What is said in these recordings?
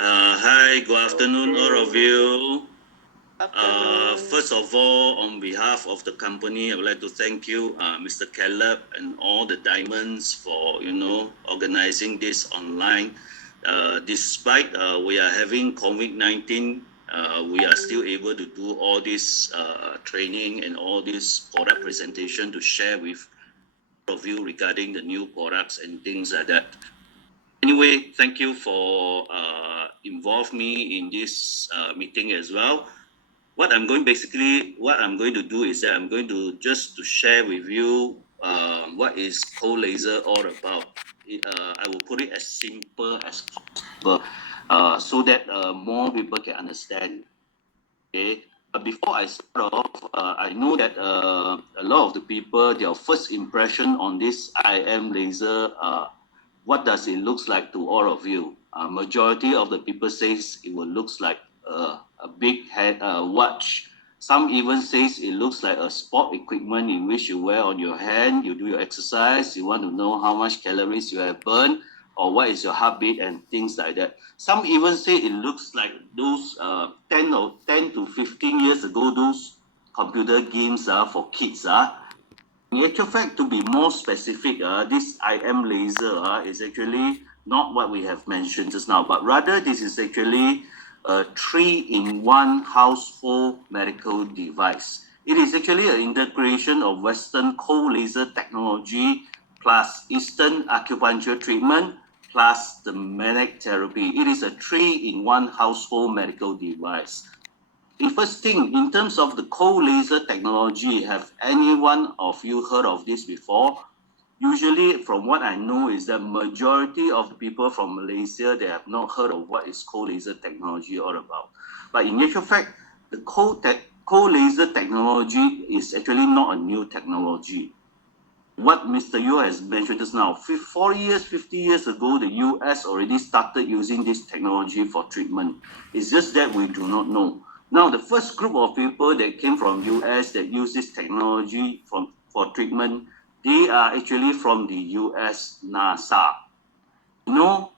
Hi, good afternoon, all of you. Afternoon. First of all, on behalf of the company, I would like to thank you, Mr. Caleb, and all the diamonds for organizing this online. Despite we are having COVID-19, we are still able to do all this training and all this product presentation to share with all of you regarding the new products and things like that. Anyway, thank you for involve me in this meeting as well. What I'm going to do is that I'm going to just share with you what is cold laser all about. I will put it as simple as possible so that more people can understand. Okay. Before I start off, I know that a lot of the people, their first impression on this IM laser, what does it looks like to all of you? Majority of the people says it will looks like a big head watch. Some even says it looks like a sport equipment in which you wear on your hand. You do your exercise. You want to know how much calories you have burned or what is your heartbeat and things like that. Some even say it looks like those 10 to 15 years ago, those computer games for kids. In actual fact, to be more specific, this IM laser is actually not what we have mentioned just now, but rather this is actually a 3-in-1 household medical device. It is actually an integration of Western cold laser technology plus Eastern acupuncture treatment plus the magnetic therapy. It is a 3-in-1 household medical device. The first thing, in terms of the cold laser technology, have any one of you heard of this before? Usually, from what I know, is that majority of the people from Malaysia, they have not heard of what is cold laser technology all about. But in actual fact, the cold laser technology is actually not a new technology. What Mr. Yu has mentioned just now, 40 years, 50 years ago, the US already started using this technology for treatment. It's just that we do not know. Now, the first group of people that came from US that use this technology for treatment, they are actually from the US NASA. You know,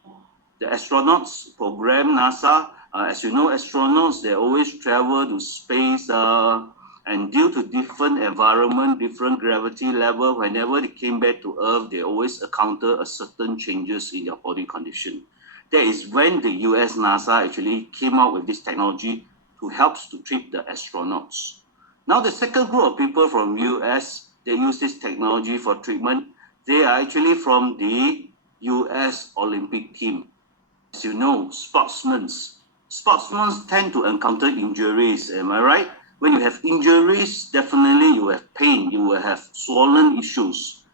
the astronauts program NASA, as you know, astronauts, they always travel to space and due to different environment, different gravity level, whenever they came back to Earth, they always encounter a certain changes in their body condition. That is when the US NASA actually came out with this technology to help to treat the astronauts. Now, the second group of people from US that use this technology for treatment, they are actually from the US Olympic team. As you know, sportsmen tend to encounter injuries, am I right? When you have injuries, definitely you have pain, you will have swollen issues.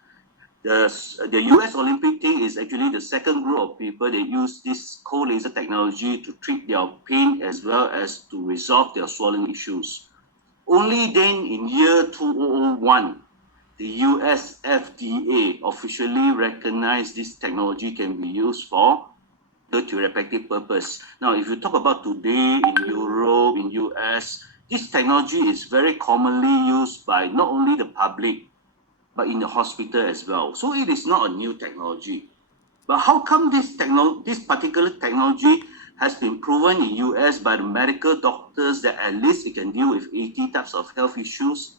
The US Olympic team is actually the second group of people that use this cold laser technology to treat their pain as well as to resolve their swollen issues. Only then in year 2001, the US FDA officially recognized this technology can be used for the therapeutic purpose. Now, if you talk about today in Europe, in US, this technology is very commonly used by not only the public, but in the hospital as well. So it is not a new technology. But how come this particular technology has been proven in US by the medical doctors that at least it can deal with 80 types of health issues?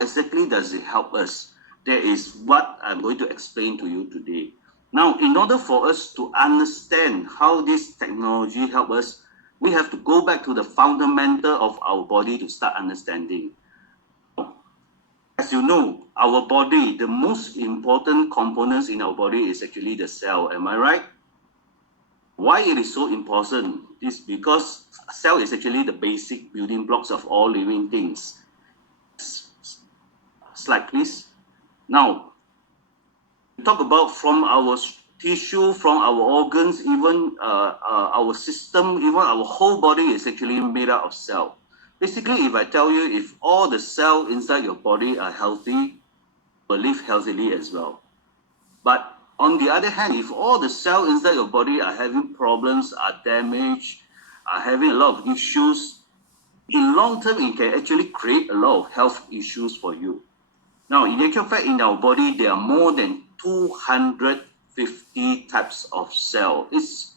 Exactly does it help us? That is what I'm going to explain to you today. Now, in order for us to understand how this technology helps us, we have to go back to the fundamental of our body to start understanding. As you know, our body, the most important components in our body is actually the cell. Am I right? Why it is so important? It's because cell is actually the basic building blocks of all living things. Slide, please. Now, talk about from our tissue, from our organs, even our system, even our whole body is actually made up of cell. Basically, if I tell you if all the cells inside your body are healthy, you will live healthily as well. But on the other hand, if all the cells inside your body are having problems, are damaged, are having a lot of issues, in long term, it can actually create a lot of health issues for you. Now, in actual fact, in our body, there are more than 250 50 types of cell.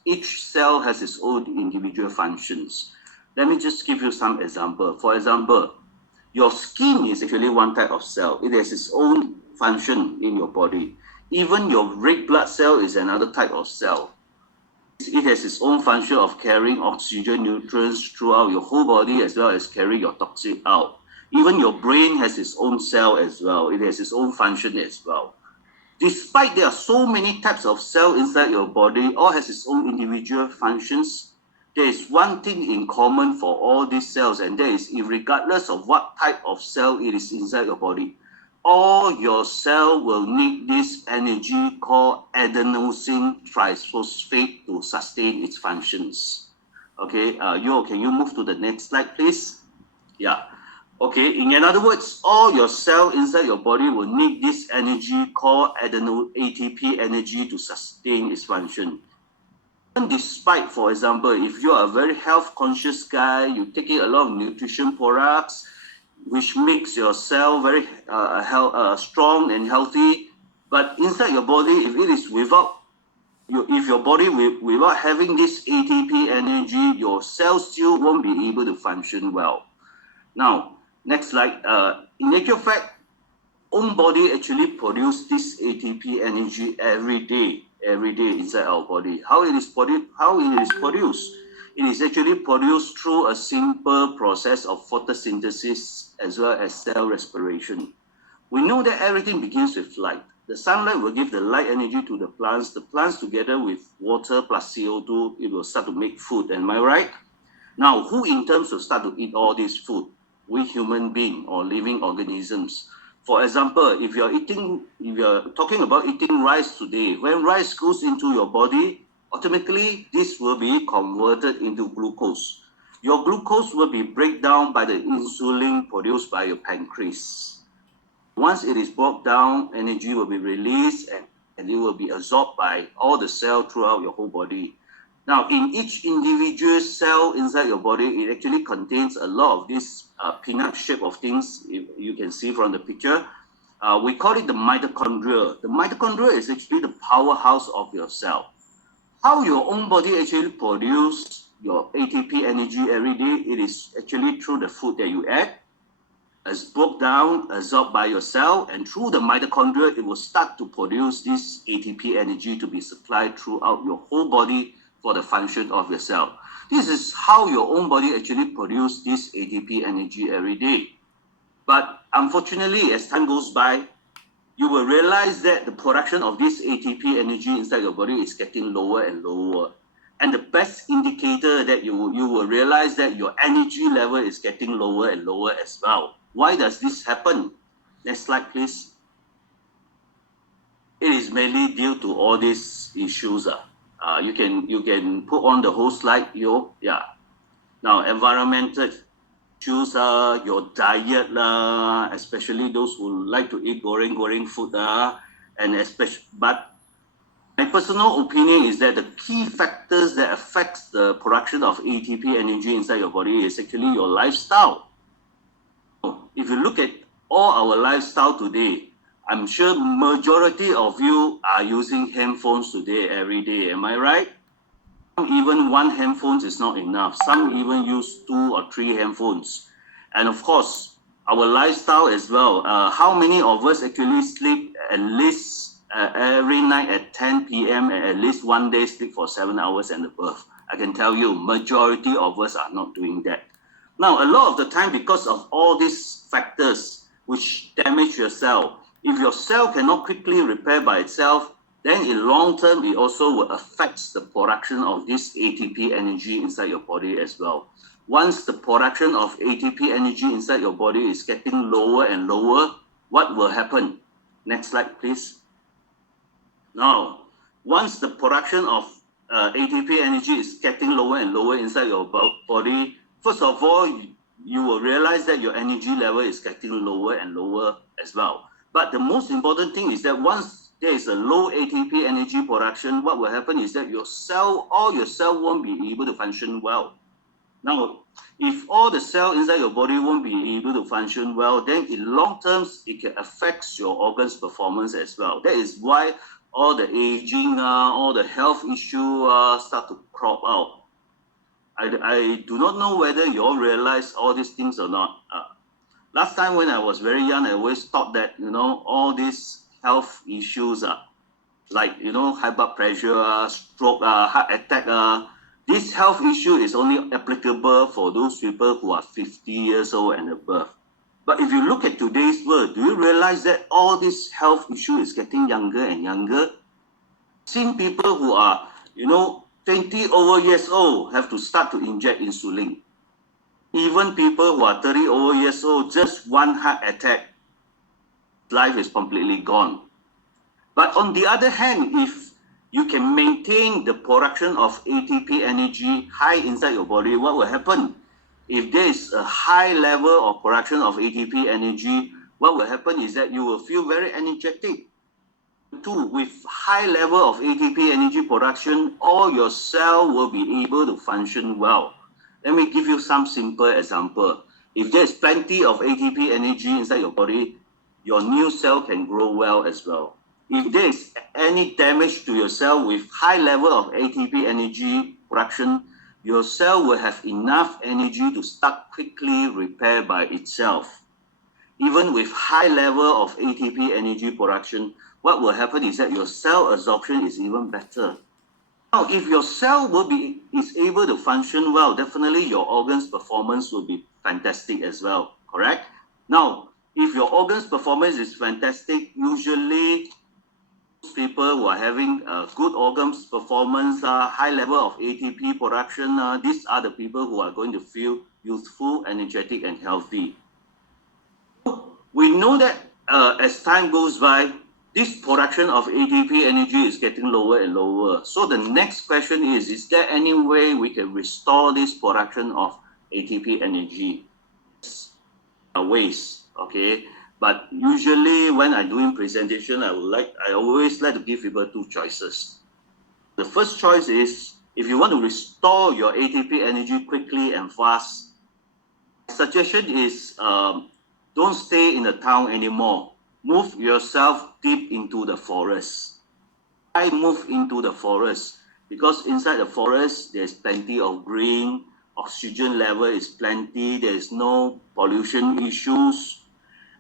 Each cell has its own individual functions. Let me just give you some example. For example, your skin is actually one type of cell. It has its own function in your body. Even your red blood cell is another type of cell. It has its own function of carrying oxygen, nutrients throughout your whole body, as well as carry your toxic out. Even your brain has its own cell as well. It has its own function as well. Despite there are so many types of cell inside your body, all has its own individual functions, there is one thing in common for all these cells, and that is regardless of what type of cell it is inside your body, all your cell will need this energy called adenosine triphosphate to sustain its functions. Okay, can you move to the next slide, please? Yeah. Okay, in other words, all your cells inside your body will need this energy called ATP energy to sustain its function. And despite, for example, if you are a very health conscious guy, you're taking a lot of nutrition products, which makes your cell very strong and healthy, but inside your body, if it is without having this ATP energy, your cells still won't be able to function well. Now, next slide. In actual fact, own body actually produce this ATP energy every day inside our body. How it is produced? It is actually produced through a simple process of photosynthesis as well as cell respiration. We know that everything begins with light. The sunlight will give the light energy to the plants. The plants, together with water plus CO2, it will start to make food. Am I right? Now, who in terms will start to eat all this food? We human beings or living organisms. For example, if you're talking about eating rice today, when rice goes into your body, automatically this will be converted into glucose. Your glucose will be break down by the insulin produced by your pancreas. Once it is broken down, energy will be released and it will be absorbed by all the cells throughout your whole body. Now, in each individual cell inside your body, it actually contains a lot of this peanut shape of things you can see from the picture. We call it the mitochondria. The mitochondria is actually the powerhouse of your cell. How your own body actually produces your ATP energy every day, it is actually through the food that you eat. It's broken down, absorbed by your cell, and through the mitochondria, it will start to produce this ATP energy to be supplied throughout your whole body for the function of your cell. This is how your own body actually produces this ATP energy every day. But unfortunately, as time goes by, you will realize that the production of this ATP energy inside your body is getting lower and lower. And the best indicator that you will realize that your energy level is getting lower and lower as well. Why does this happen? Next slide, please. It is mainly due to all these issues. You can put on the whole slide, yeah. Now, environmental issues, your diet, especially those who like to eat goreng food, but my personal opinion is that the key factors that affects the production of ATP energy inside your body is actually your lifestyle. If you look at all our lifestyle today, I'm sure majority of you are using handphones today every day. Am I right? Even one handphone is not enough. Some even use 2 or 3 handphones. And of course, our lifestyle as well. How many of us actually sleep at least every night at 10 p.m. and at least one day sleep for 7 hours and above? I can tell you, majority of us are not doing that. Now, a lot of the time, because of all these factors which damage your cell, if your cell cannot quickly repair by itself, then in long term, it also will affect the production of this ATP energy inside your body as well. Once the production of ATP energy inside your body is getting lower and lower, what will happen? Next slide, please. Now, once the production of ATP energy is getting lower and lower inside your body, first of all, you will realize that your energy level is getting lower and lower as well. But the most important thing is that once there is a low ATP energy production, what will happen is that all your cell won't be able to function well. Now, if all the cells inside your body won't be able to function well, then in long terms, it can affect your organs' performance as well. That is why all the aging, all the health issue start to crop out. I do not know whether you all realize all these things or not. Last time when I was very young, I always thought that, all these health issues like, high blood pressure, stroke, heart attack, this health issue is only applicable for those people who are 50 years old and above. But if you look at today's world, do you realize that all this health issue is getting younger and younger? Seen people who are, 20 over years old have to start to inject insulin. Even people who are 30 over years old, just one heart attack, life is completely gone. But on the other hand, if you can maintain the production of ATP energy high inside your body, what will happen? If there is a high level of production of ATP energy, what will happen is that you will feel very energetic. Two, with high level of ATP energy production, all your cells will be able to function well. Let me give you some simple example. If there's plenty of ATP energy inside your body, your new cell can grow well as well. If there is any damage to your cell with high level of ATP energy production, your cell will have enough energy to start quickly repair by itself. Even with high level of ATP energy production, what will happen is that your cell absorption is even better. Now, if your cell is able to function well, definitely your organs' performance will be fantastic as well, correct? Now, if your organs' performance is fantastic, usually people who are having good organs performance, high level of ATP production, these are the people who are going to feel youthful, energetic, and healthy. We know that as time goes by, this production of ATP energy is getting lower and lower. So the next question is there any way we can restore this production of ATP energy? Ways, okay? But usually when I'm doing presentation, I always like to give people two choices. The first choice is, if you want to restore your ATP energy quickly and fast, suggestion is don't stay in the town anymore. Move yourself deep into the forest. I move into the forest because inside the forest, there's plenty of green, oxygen level is plenty, there's no pollution issues.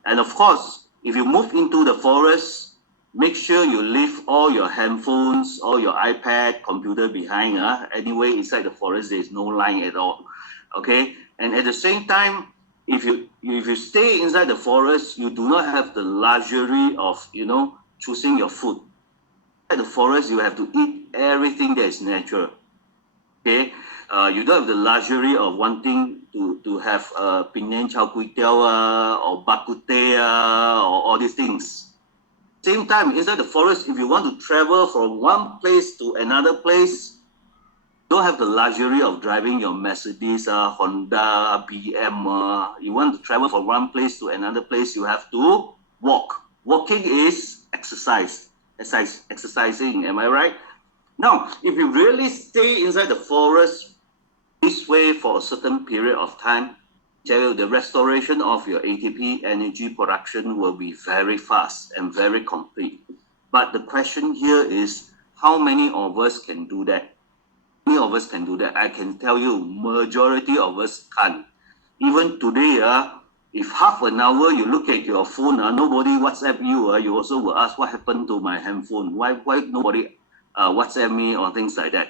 And of course, if you move into the forest, make sure you leave all your handphones, all your iPad, computer behind. Anyway, inside the forest, there's no line at all. Okay? And at the same time, if you stay inside the forest, you do not have the luxury of, choosing your food. At the forest, you have to eat everything that is natural. Okay? You don't have the luxury of wanting to have Penang chao kway teow or bak kut teh or all these things. Same time, inside the forest, if you want to travel from one place to another place, you don't have the luxury of driving your Mercedes, Honda, BM. You want to travel from one place to another place, you have to walk. Walking is exercise. Exercising, am I right? Now, if you really stay inside the forest this way for a certain period of time, the restoration of your ATP energy production will be very fast and very complete. But the question here is, how many of us can do that? Many of us can do that. I can tell you, majority of us can't. Even today, if half an hour you look at your phone, nobody WhatsApp you, you also will ask, what happened to my handphone? Why nobody WhatsApp me or things like that?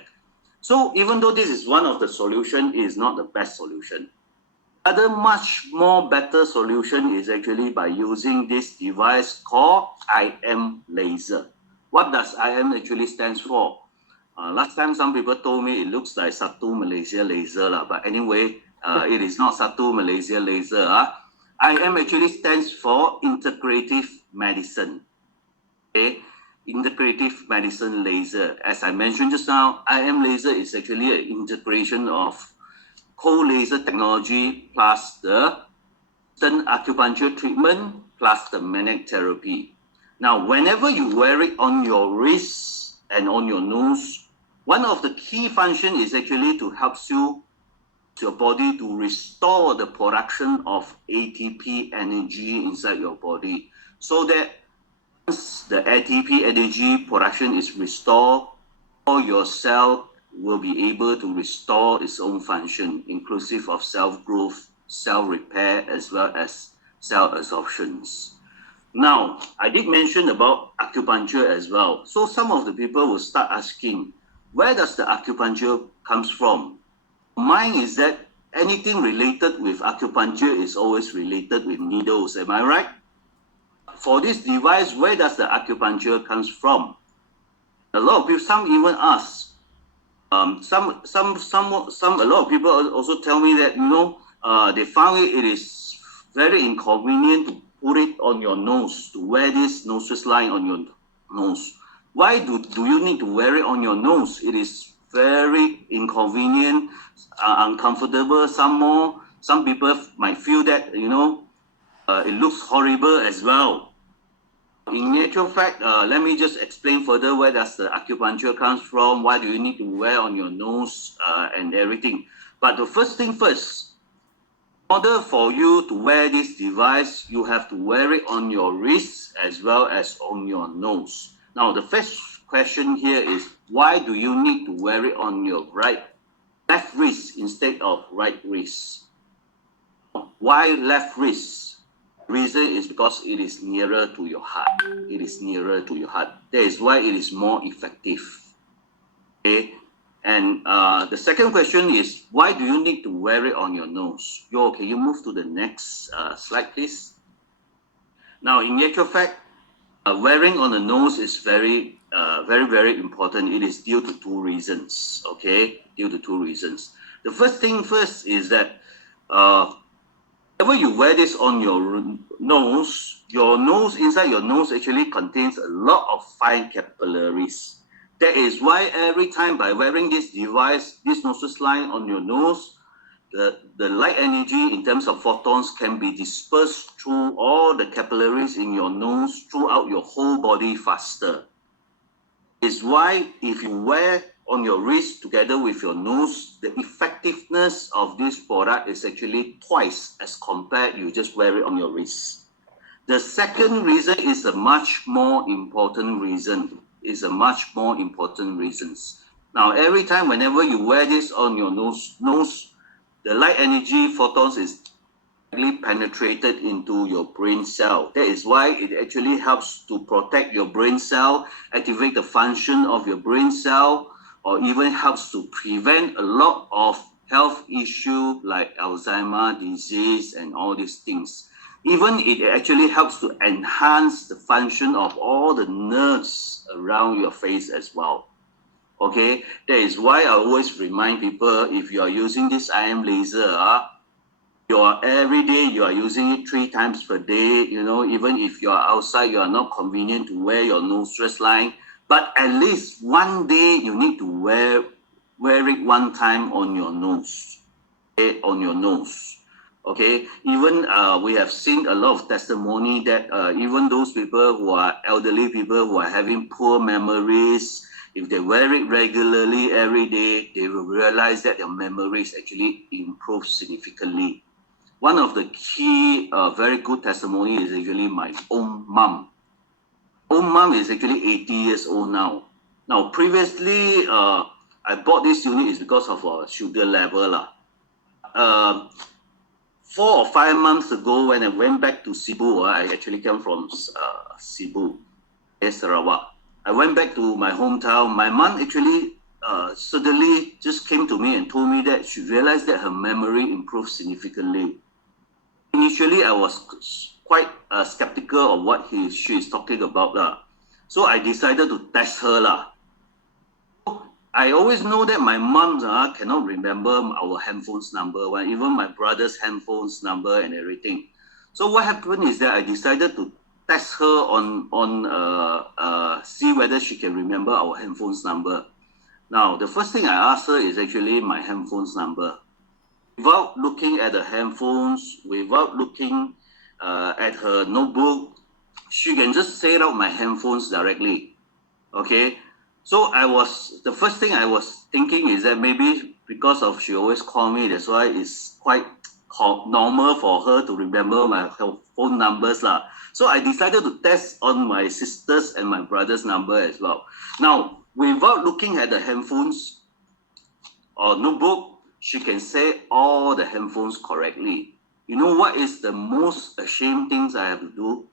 So even though this is one of the solutions, it is not the best solution. Other much more better solution is actually by using this device called IM laser. What does IM actually stands for? Last time some people told me it looks like Satu Malaysia laser, but anyway, it is not Satu Malaysia laser. IM actually stands for integrative medicine. Okay? Integrative medicine laser. As I mentioned just now, IM laser is actually an integration of cold laser technology plus the acupuncture treatment plus the magnetic therapy. Now, whenever you wear it on your wrist and on your nose, one of the key functions is actually to help your body to restore the production of ATP energy inside your body, so that Once the ATP energy production is restored, all your cell will be able to restore its own function, inclusive of self-growth, cell repair, as well as cell absorptions. Now, I did mention about acupuncture as well. So some of the people will start asking, where does the acupuncture comes from? Mine is that anything related with acupuncture is always related with needles. Am I right? For this device, where does the acupuncture comes from? A lot of people, some even ask. A lot of people also tell me that they found it is very inconvenient to put it on your nose, to wear this nose line on your nose. Why do you need to wear it on your nose? It is very inconvenient, uncomfortable. Some people might feel that it looks horrible as well. In actual fact, let me just explain further where does the acupuncture comes from, why do you need to wear on your nose and everything. But the first thing first, in order for you to wear this device, you have to wear it on your wrist as well as on your nose. Now, the first question here is, why do you need to wear it on your left wrist instead of right wrist? Why left wrist? Reason is because it is nearer to your heart. It is nearer to your heart. That is why it is more effective. Okay? And the second question is, why do you need to wear it on your nose? Can you move to the next slide, please? Now, in actual fact, wearing on the nose is very, very important. It is due to two reasons, okay? Due to two reasons. The first thing first is that whenever you wear this on your nose, inside your nose actually contains a lot of fine capillaries. That is why every time by wearing this device, this nose line on your nose, the light energy in terms of photons can be dispersed through all the capillaries in your nose throughout your whole body faster. It's why if you wear on your wrist together with your nose, the effectiveness of this product is actually twice as compared you just wear it on your wrist. The second reason is a much more important reason. Now, every time whenever you wear this on your nose, the light energy photons is penetrated into your brain cell. That is why it actually helps to protect your brain cell, activate the function of your brain cell, or even helps to prevent a lot of health issues like Alzheimer's disease and all these things. Even it actually helps to enhance the function of all the nerves around your face as well. Okay, that is why I always remind people, if you are using this IM laser, every day you are using it 3 times per day. Even if you are outside, you are not convenient to wear your nose line, but at least one day you need to wear it one time on your nose. Okay, on your nose. Okay, even we have seen a lot of testimony that even those people who are elderly people who are having poor memories, if they wear it regularly every day, they will realize that their memories actually improve significantly. One of the key, very good testimony is actually my own mom. Own mom is actually 80 years old now. Now, previously, I bought this unit is because of sugar level. 4 or 5 months ago, when I went back to Cebu, I actually came from Cebu, Sarawak. I went back to my hometown. My mom actually suddenly just came to me and told me that she realized that her memory improved significantly. Initially, I was quite skeptical of what she is talking about. So I decided to test her. I always know that my mom cannot remember our handphone's number, even my brother's handphone's number and everything. So what happened is that I decided to test her on see whether she can remember our handphone's number. Now, the first thing I asked her is actually my handphone's number. Without looking at the handphones, without looking at her notebook, she can just say out my handphones directly. Okay? So the first thing I was thinking is that maybe because of she always call me, that's why it's quite normal for her to remember my phone numbers lah. So I decided to test on my sister's and my brother's number as well. Now, without looking at the handphones or notebook, she can say all the handphones correctly. You know what is the most ashamed things I have to do?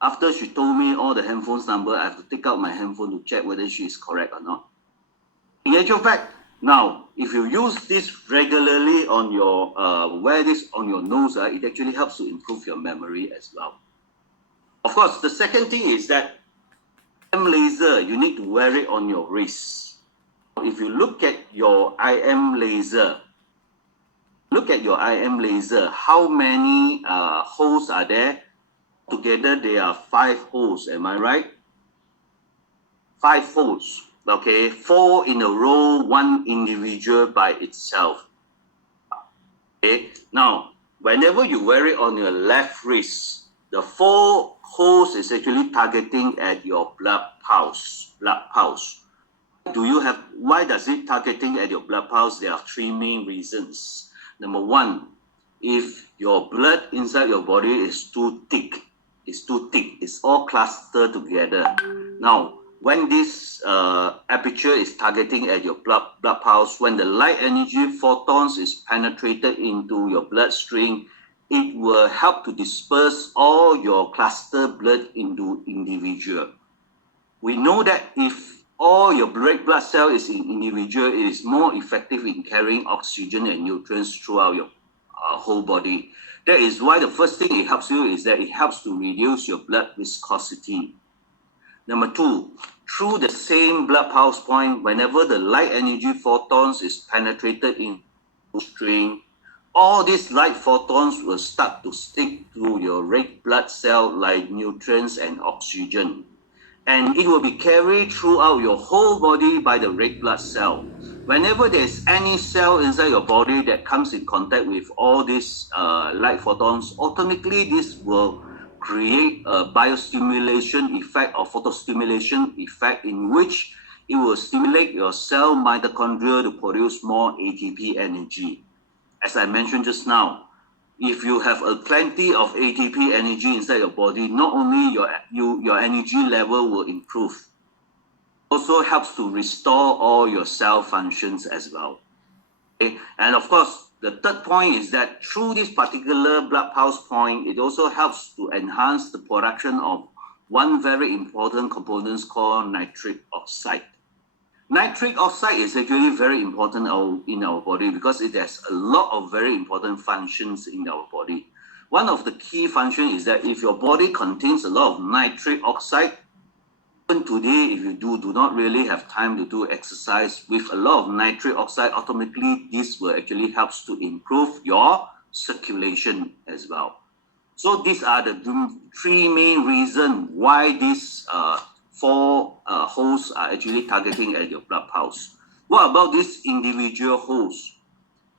After she told me all the handphones number, I have to take out my handphone to check whether she is correct or not. In actual fact, now, if you use this regularly on your, wear this on your nose, it actually helps to improve your memory as well. Of course, the second thing is that IM laser, you need to wear it on your wrist. If you look at your IM laser, how many holes are there? Together, there are 5 holes, am I right? 5 holes, okay? 4 in a row, 1 individual by itself. Okay, now, whenever you wear it on your left wrist, the 4 holes is actually targeting at your blood pulse. Why does it targeting at your blood pulse? There are 3 main reasons. Number 1, if your blood inside your body is too thick, it's all clustered together. Now, when this aperture is targeting at your blood pulse, when the light energy photons is penetrated into your bloodstream, it will help to disperse all your cluster blood into individual. We know that if all your red blood cell is in individual, it is more effective in carrying oxygen and nutrients throughout your whole body. That is why the first thing it helps you is that it helps to reduce your blood viscosity. Number 2, through the same blood pulse point, whenever the light energy photons is penetrated in the stream, all these light photons will start to stick to your red blood cell like nutrients and oxygen. And it will be carried throughout your whole body by the red blood cell. Whenever there's any cell inside your body that comes in contact with all these light photons, automatically this will create a biostimulation effect or photostimulation effect in which it will stimulate your cell mitochondria to produce more ATP energy. As I mentioned just now, if you have plenty of ATP energy inside your body, not only your energy level will improve, also helps to restore all your cell functions as well. Okay? And of course, the third point is that through this particular blood pulse point, it also helps to enhance the production of one very important component called nitric oxide. Nitric oxide is actually very important in our body because it has a lot of very important functions in our body. One of the key functions is that if your body contains a lot of nitric oxide, even today, if you do not really have time to do exercise with a lot of nitric oxide, automatically this will actually helps to improve your circulation as well. So these are the 3 main reasons why these 4 holes are actually targeting at your blood pulse. What about these individual holes?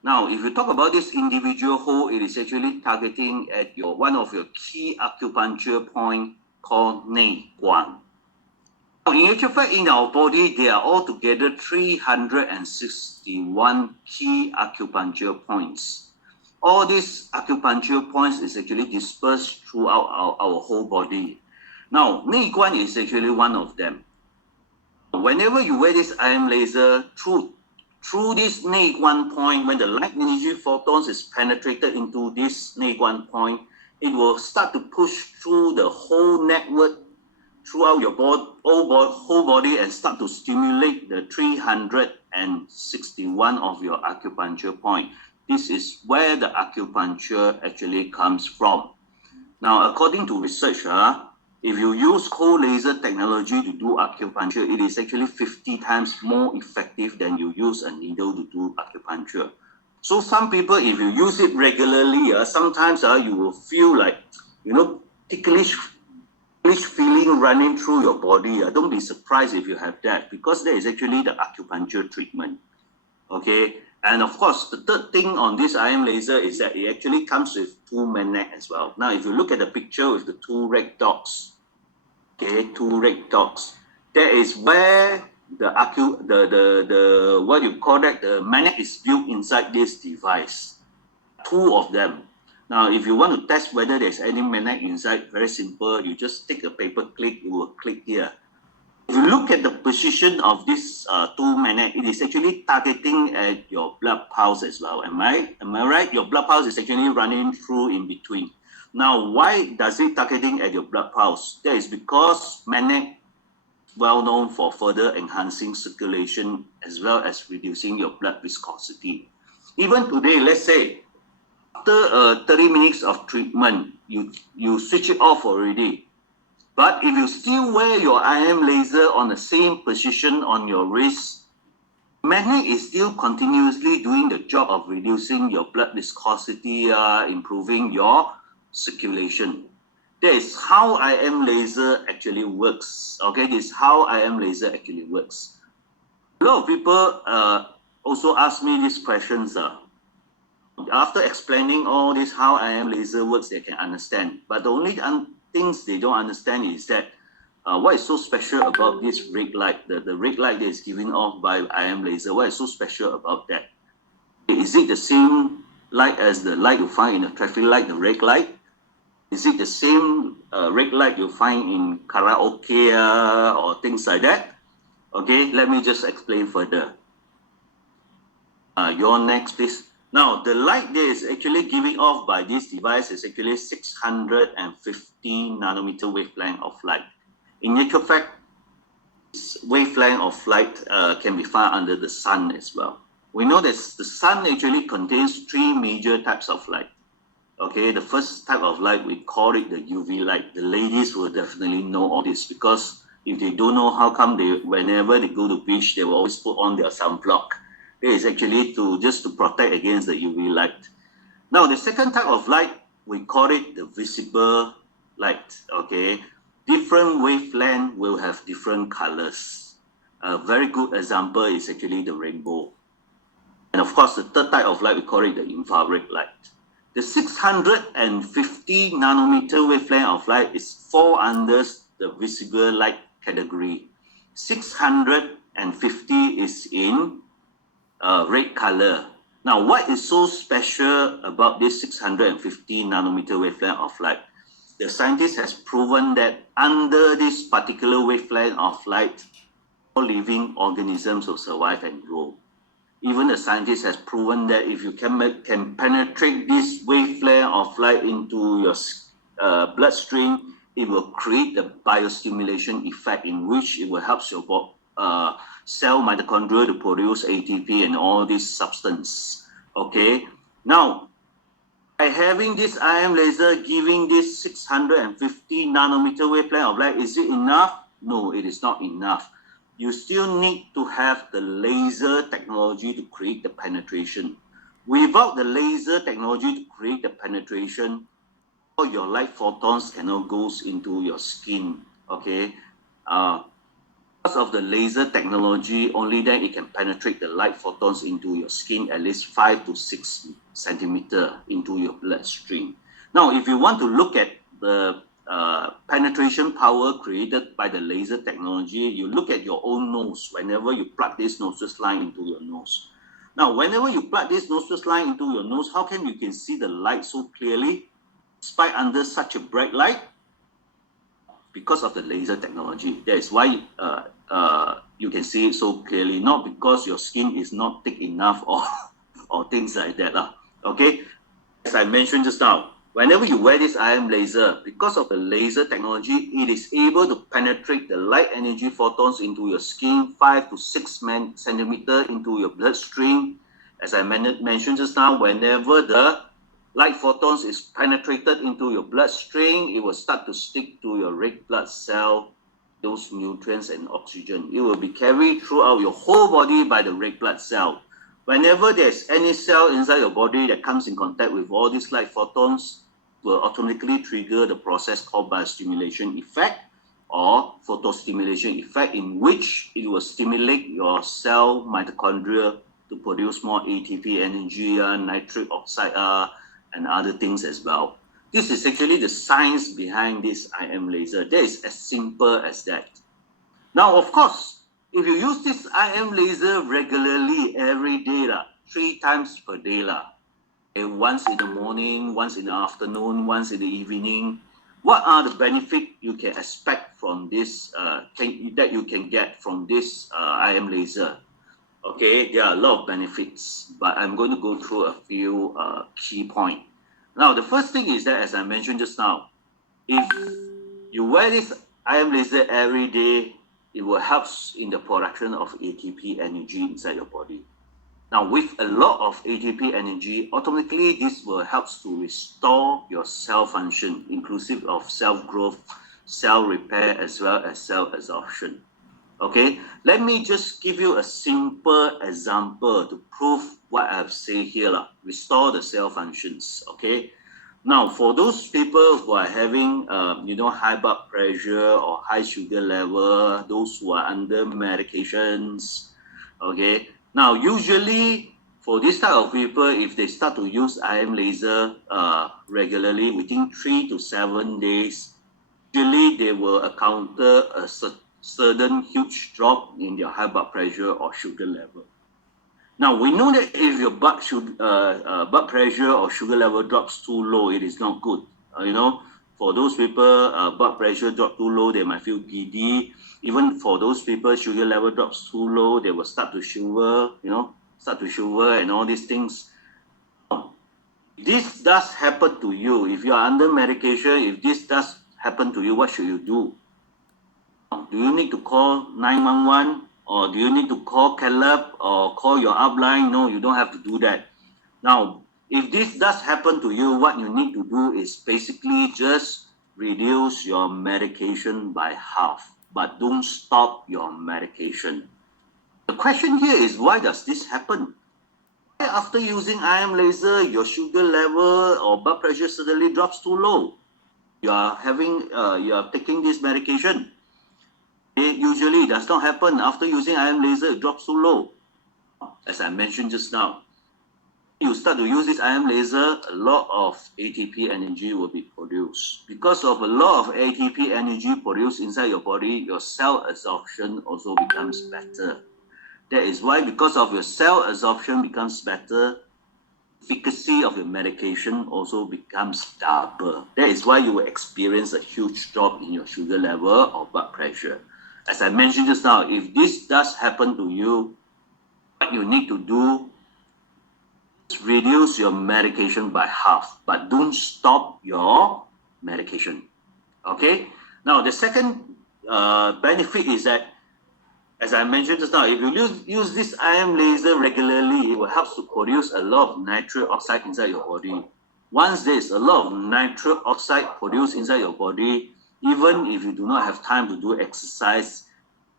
Now, if you talk about this individual hole, it is actually targeting at one of your key acupuncture point called 内关. In actual fact, in our body, there are altogether 361 key acupuncture points. All these acupuncture points is actually dispersed throughout our whole body. Now, 内关 is actually one of them. Whenever you wear this IM laser, through this 内关 point, when the light energy photons is penetrated into this 内关 point, it will start to push through the whole network throughout your whole body and start to stimulate the 361 of your acupuncture point. This is where the acupuncture actually comes from. Now, according to research, if you use cold laser technology to do acupuncture, it is actually 50 times more effective than you use a needle to do acupuncture. So some people, if you use it regularly, sometimes you will feel like, ticklish feeling running through your body. Don't be surprised if you have that, because that is actually the acupuncture treatment. Okay, and of course, the third thing on this IM laser is that it actually comes with 2 magnets as well. Now, if you look at the picture with the 2 red dots, okay, 2 red dots, that is where the what you call that, the magnet is built inside this device. 2 of them. Now, if you want to test whether there's any magnet inside, very simple. You just take a paper clip, you will click here. If you look at the position of this 2 magnet, it is actually targeting at your blood pulse as well. Am I right? Your blood pulse is actually running through in between. Now, why does it targeting at your blood pulse? That is because magnet well known for further enhancing circulation as well as reducing your blood viscosity. Even today, let's say, after 30 minutes of treatment, you switch it off already. But if you still wear your IM laser on the same position on your wrist, magnet is still continuously doing the job of reducing your blood viscosity, improving your circulation. That is how IM laser actually works. Okay, this is how IM laser actually works. A lot of people also ask me these questions. After explaining all this, how IM laser works, they can understand. But the only things they don't understand is that what is so special about this red light, the red light that is given off by IM laser, what is so special about that? Is it the same light as the light you find in a traffic light, the red light? Is it the same red light you find in karaoke or things like that? Okay, let me just explain further. Your next, please. Now, the light that is actually giving off by this device is actually 650 nanometer wavelength of light. In actual fact, this wavelength of light can be found under the sun as well. We know that the sun actually contains 3 major types of light. Okay, the first type of light, we call it the UV light. The ladies will definitely know all this because if they don't know, how come whenever they go to beach, they will always put on their sunblock. It is actually just to protect against the UV light. Now, the second type of light, we call it the visible light. Okay, different wavelength will have different colors. A very good example is actually the rainbow. And of course, the third type of light, we call it the infrared light. The 650 nanometer wavelength of light is fall under the visible light category. 650 is in red color. Now, what is so special about this 650 nanometer wavelength of light? The scientist has proven that under this particular wavelength of light, all living organisms will survive and grow. Even the scientist has proven that if you can penetrate this wavelength of light into your bloodstream, it will create the biostimulation effect in which it will help your cell mitochondria to produce ATP and all these substance. Okay, now by having this IM laser giving this 650 nanometer wavelength of light, is it enough? No, it is not enough. You still need to have the laser technology to create the penetration. Without the laser technology to create the penetration, all your light photons cannot go into your skin. Okay, because of the laser technology, only then it can penetrate the light photons into your skin at least 5 to 6 centimeter into your bloodstream. Now, if you want to look at the penetration power created by the laser technology, you look at your own nose whenever you plug this nostril line into your nose. Now, whenever you plug this nostril line into your nose, how come you can see the light so clearly despite under such a bright light? Because of the laser technology. That is why you can see it so clearly, not because your skin is not thick enough or things like that. Okay, as I mentioned just now, whenever you wear this IM laser, because of the laser technology, it is able to penetrate the light energy photons into your skin 5 to 6 centimeter into your bloodstream. As I mentioned just now, whenever the light photons is penetrated into your bloodstream, it will start to stick to your red blood cell, those nutrients and oxygen. It will be carried throughout your whole body by the red blood cell. Whenever there's any cell inside your body that comes in contact with all these light photons, will automatically trigger the process called biostimulation effect or photostimulation effect, in which it will stimulate your cell mitochondria to produce more ATP energy, nitric oxide, and other things as well. This is actually the science behind this IM laser. That is as simple as that. Now, of course, if you use this IM laser regularly every day, 3 times per day, once in the morning, once in the afternoon, once in the evening. What are the benefits you can expect from this, that you can get from this IM laser? Okay, there are a lot of benefits, but I'm going to go through a few key points. Now, the first thing is that, as I mentioned just now, if you wear this IM laser every day, it will help in the production of ATP energy inside your body. Now, with a lot of ATP energy, automatically this will help to restore your cell function, inclusive of cell growth, cell repair, as well as cell absorption. Okay, let me just give you a simple example to prove what I've said here. Restore the cell functions. Okay, now for those people who are having, high blood pressure or high sugar level, those who are under medications, okay. Now, usually for this type of people, if they start to use IM laser regularly within 3 to 7 days, usually they will encounter a certain huge drop in their high blood pressure or sugar level. Now, we know that if your blood pressure or sugar level drops too low, it is not good. For those people, blood pressure drop too low, they might feel giddy. Even for those people, sugar level drops too low, they will start to shiver, and all these things. If this does happen to you, if you are under medication, if this does happen to you, what should you do? Do you need to call 911? Or do you need to call Caleb or call your upline? No, you don't have to do that. Now, if this does happen to you, what you need to do is basically just reduce your medication by half, but don't stop your medication. The question here is, why does this happen? Why after using IM laser, your sugar level or blood pressure suddenly drops too low? You are taking this medication. It usually does not happen. After using IM laser, it drops too low. As I mentioned just now, you start to use this IM laser, a lot of ATP energy will be produced. Because of a lot of ATP energy produced inside your body, your cell absorption also becomes better. That is why, because of your cell absorption becomes better, efficacy of your medication also becomes double. That is why you will experience a huge drop in your sugar level or blood pressure. As I mentioned just now, if this does happen to you, what you need to do is reduce your medication by half, but don't stop your medication. Okay? Now, the second benefit is that, as I mentioned just now, if you use this IM laser regularly, it will help to produce a lot of nitric oxide inside your body. Once there's a lot of nitric oxide produced inside your body, even if you do not have time to do exercise,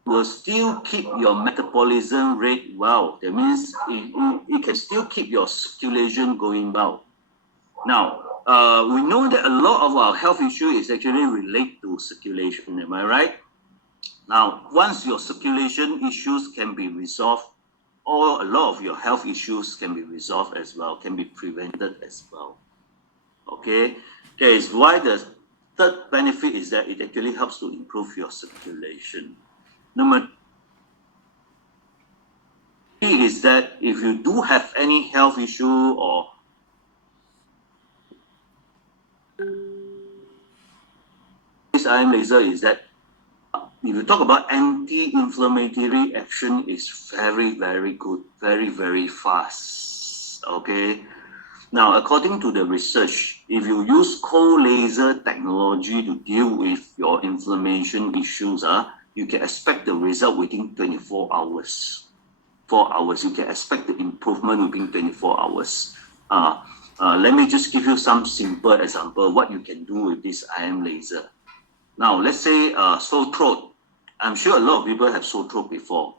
it will still keep your metabolism rate well. That means it can still keep your circulation going well. Now, we know that a lot of our health issue is actually related to circulation. Am I right? Now, once your circulation issues can be resolved, or a lot of your health issues can be resolved as well, can be prevented as well. Okay? That is why the third benefit is that it actually helps to improve your circulation. Number three is that if you do have any health issue or this IM laser is that if you talk about anti-inflammatory action, is very, very good, very, very fast. Okay. Now, according to the research, if you use cold laser technology to deal with your inflammation issues, you can expect the result within 24 hours. 4 hours, you can expect the improvement within 24 hours. Let me just give you some simple example what you can do with this IM laser. Now, let's say sore throat. I'm sure a lot of people have sore throat before.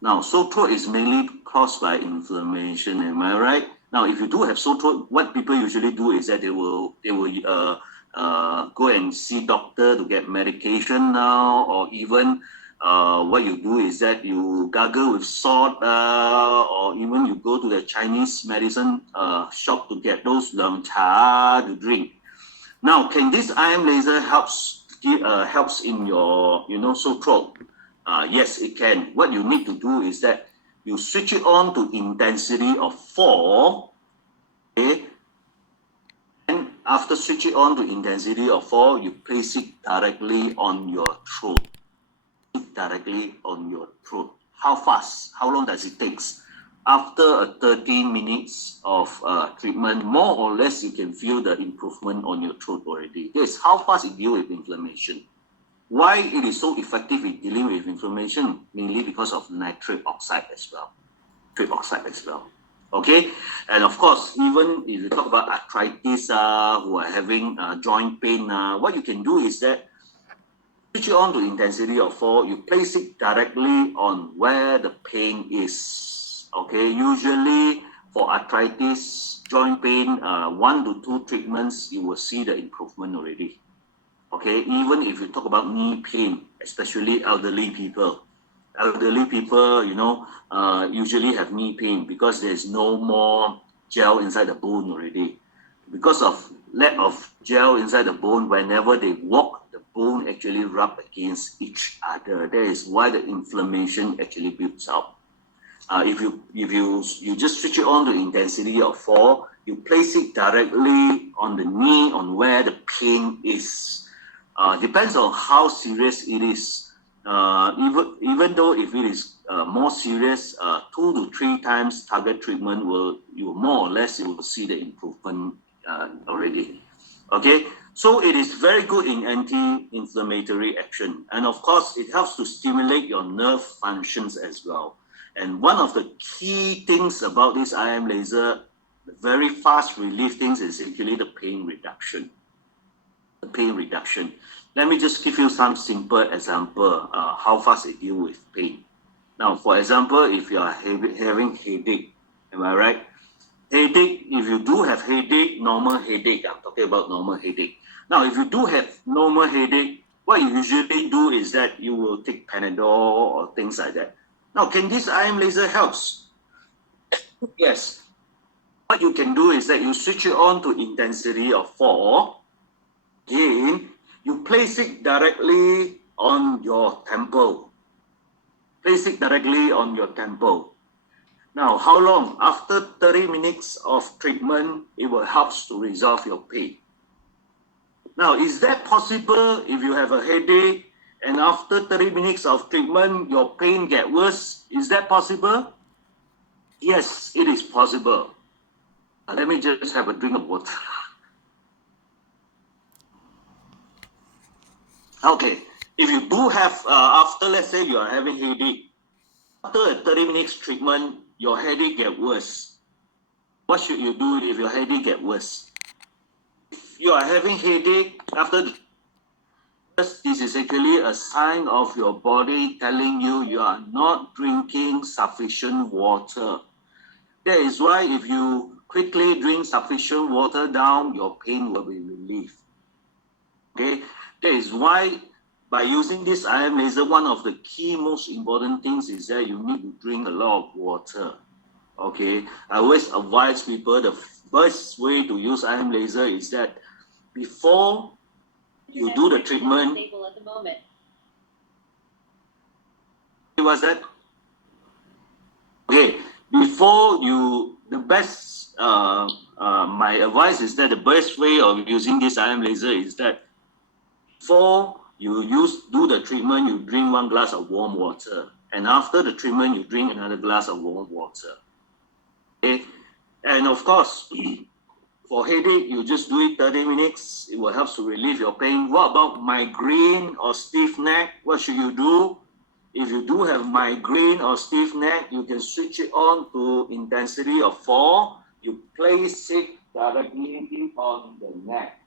Now, sore throat is mainly caused by inflammation. Am I right? Now, if you do have sore throat, what people usually do is that they will go and see doctor to get medication now, or even what you do is that you gargle with salt, or even you go to the Chinese medicine shop to get those long cha to drink. Now, can this IM laser helps in your sore throat? Yes, it can. What you need to do is that you switch it on to intensity of 4. Okay, after switch it on to intensity of 4, you place it directly on your throat. Directly on your throat. How fast? How long does it take? After 30 minutes of treatment, more or less you can feel the improvement on your throat already. Yes, how fast it deals with inflammation. Why it is so effective in dealing with inflammation? Mainly because of nitric oxide as well. Okay, and of course, even if you talk about arthritis, who are having joint pain, what you can do is that switch it on to intensity of 4, you place it directly on where the pain is. Okay, usually for arthritis, joint pain, 1 to 2 treatments, you will see the improvement already. Okay, even if you talk about knee pain, especially elderly people, usually have knee pain because there's no more gel inside the bone already. Because of lack of gel inside the bone, whenever they walk, the bone actually rub against each other. That is why the inflammation actually builds up. If you just switch it on to intensity of 4, you place it directly on the knee, on where the pain is. Depends on how serious it is. Even though if it is more serious, 2 to 3 times target treatment you more or less you will see the improvement already. Okay, so it is very good in anti-inflammatory action, and of course it helps to stimulate your nerve functions as well. And one of the key things about this IM laser, the very fast relief things, is actually the pain reduction. Let me just give you some simple example how fast it deals with pain. Now, for example, if you are having headache, am I right? Headache, if you do have headache, normal headache, I'm talking about normal headache. Now, if you do have normal headache, what you usually do is that you will take Panadol or things like that. Now, can this IM laser helps? Yes. What you can do is that you switch it on to intensity of 4. Again, you place it directly on your temple. Now, how long? After 30 minutes of treatment, it will help to resolve your pain. Now, is that possible if you have a headache and after 30 minutes of treatment, your pain get worse? Is that possible? Yes, it is possible. Let me just have a drink of water. Okay, if you do have, after let's say you are having headache, after a 30 minutes treatment, your headache get worse. What should you do if your headache get worse? If you are having headache after this is actually a sign of your body telling you are not drinking sufficient water. That is why if you quickly drink sufficient water down, your pain will be relieved. Okay, that is why by using this IM laser, one of the key most important things is that you need to drink a lot of water. Okay, I always advise people the best way to use IM laser is that before you do the treatment. At the moment. What's that? Okay, before you, the best, my advice is that the best way of using this IM laser is that before you do the treatment, you drink 1 glass of warm water. And after the treatment, you drink another glass of warm water. Okay? And of course, for headache, you just do it 30 minutes. It will help to relieve your pain. What about migraine or stiff neck? What should you do? If you do have migraine or stiff neck, you can switch it on to intensity of 4. You place it directly on the neck.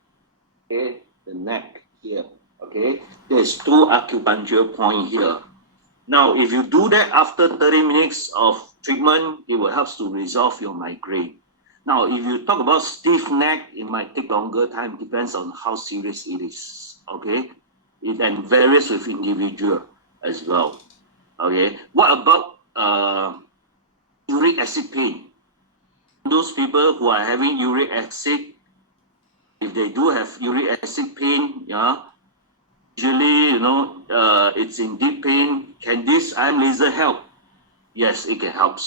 Okay, the neck here. Okay, there's 2 acupuncture points here. Now, if you do that after 30 minutes of treatment, it will help to resolve your migraine. Now, if you talk about stiff neck, it might take longer time, depends on how serious it is. Okay, it then varies with individual as well. Okay, what about uric acid pain? Those people who are having uric acid, if they do have uric acid pain, usually, it's in deep pain. Can this IM laser help? Yes, it can help.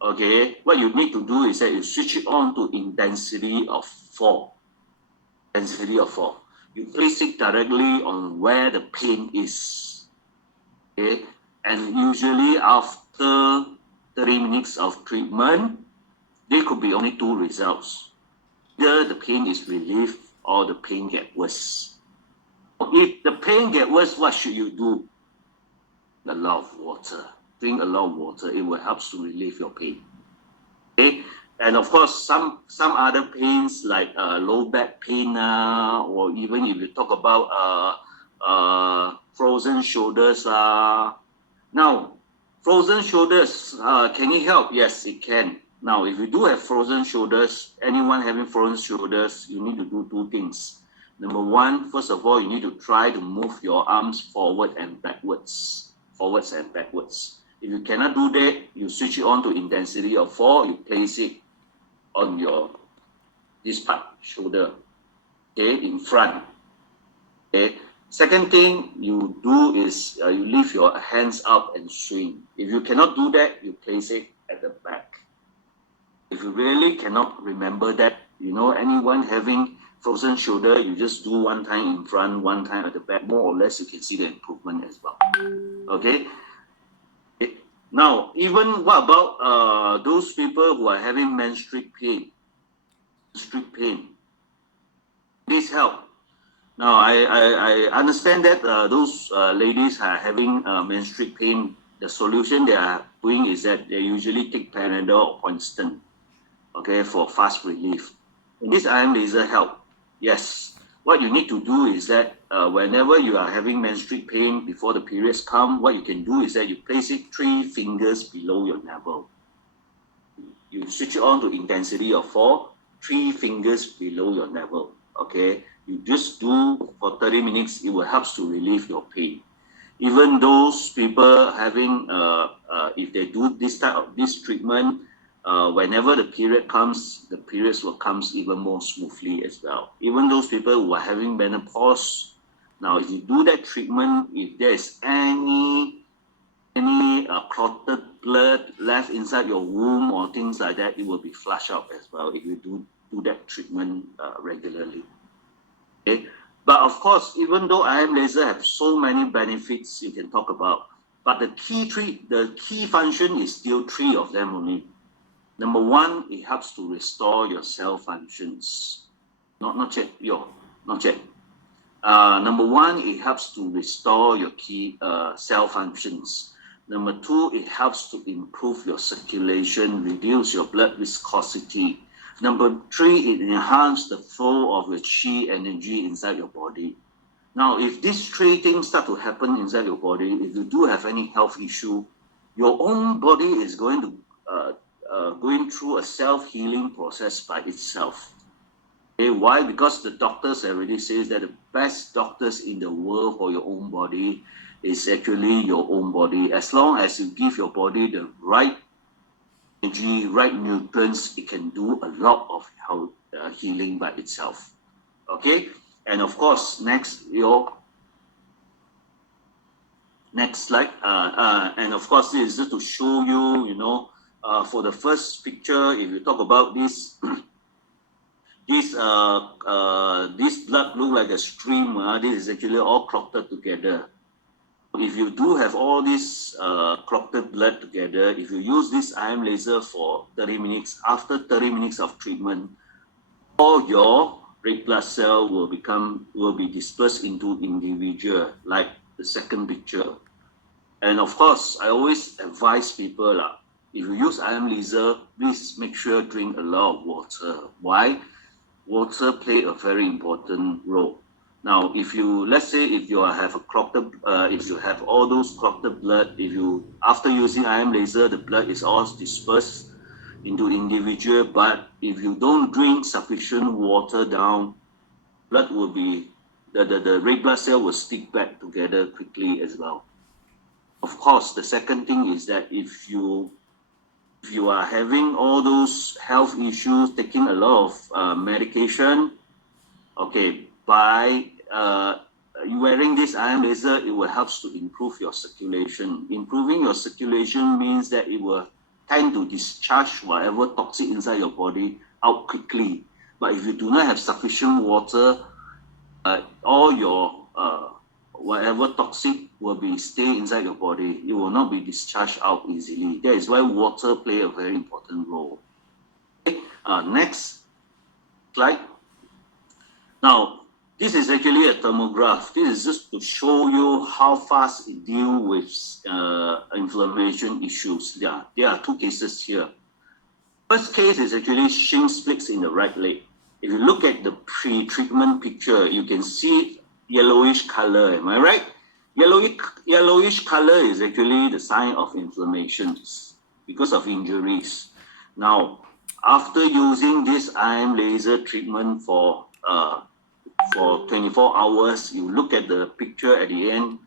Okay, what you need to do is that you switch it on to intensity of 4. intensity of 4. You place it directly on where the pain is. Okay, and usually after 30 minutes of treatment, there could be only 2 results. Either the pain is relieved or the pain gets worse. If the pain gets worse, what should you do? A lot of water. Drink a lot of water. It will help to relieve your pain. Okay, and of course, some other pains like low back pain, or even if you talk about frozen shoulders. Now, frozen shoulders, can it help? Yes, it can. Now, if you do have frozen shoulders, anyone having frozen shoulders, you need to do 2 things. Number 1, first of all, you need to try to move your arms forward and backwards. Forwards and backwards. If you cannot do that, you switch it on to intensity of 4, you place it on this part, shoulder, okay, in front. Okay. Second thing you do is you lift your hands up and swing. If you cannot do that, you place it at the back. If you really cannot remember that, anyone having frozen shoulder, you just do 1 time in front, 1 time at the back. More or less, you can see the improvement as well. Okay. Now, even what about those people who are having menstrual pain? This help. Now, I understand that those ladies are having menstrual pain. The solution they are doing is that they usually take Panadol or Constant, okay, for fast relief. And this iron laser help. Yes. What you need to do is that whenever you are having menstrual pain before the periods come, what you can do is that you place it 3 fingers below your navel. You switch it on to intensity of 4, 3 fingers below your navel. Okay, you just do for 30 minutes. It will help to relieve your pain. Even those people having, if they do this type of treatment, whenever the period comes, the periods will come even more smoothly as well. Even those people who are having menopause, now if you do that treatment, if there is any clotted blood left inside your womb or things like that, it will be flushed out as well if you do that treatment regularly. Okay, but of course, even though IM laser have so many benefits you can talk about, but the key function is still 3 of them only. Number 1, it helps to restore your cell functions. Not yet. Number 1, it helps to restore your key cell functions. Number 2, it helps to improve your circulation, reduce your blood viscosity. Number 3, it enhances the flow of your chi energy inside your body. Now, if these 3 things start to happen inside your body, if you do have any health issue, your own body is going through a self-healing process by itself. Okay, why? Because the doctors already says that the best doctors in the world for your own body is actually your own body. As long as you give your body the right energy, right nutrients, it can do a lot of healing by itself. Okay, and of course, next slide. And of course, this is just to show you, for the first picture, if you talk about this, this blood look like a stream. This is actually all clotted together. If you do have all this clotted blood together, if you use this IM laser for 30 minutes, after 30 minutes of treatment, all your red blood cell will be dispersed into individual, like the second picture. And of course, I always advise people, if you use IM laser, please make sure drink a lot of water. Why? Water play a very important role. Now, let's say if you have if you have all those clotted blood, after using IM laser, the blood is all dispersed into individual, but if you don't drink sufficient water down, blood will be, the red blood cell will stick back together quickly as well. Of course, the second thing is that if you are having all those health issues, taking a lot of medication, okay, by wearing this IM laser, it will help to improve your circulation. Improving your circulation means that it will tend to discharge whatever toxic inside your body out quickly. But if you do not have sufficient water, all your whatever toxic will be stay inside your body. It will not be discharged out easily. That is why water play a very important role. Okay. Next slide. Now, this is actually a thermograph. This is just to show you how fast it deals with inflammation issues. Yeah, there are two cases here. First case is actually shin splints in the right leg. If you look at the pre-treatment picture, you can see yellowish color. Am I right? Yellowish color is actually the sign of inflammations because of injuries. Now, after using this ion laser treatment for 24 hours, you look at the picture at the end,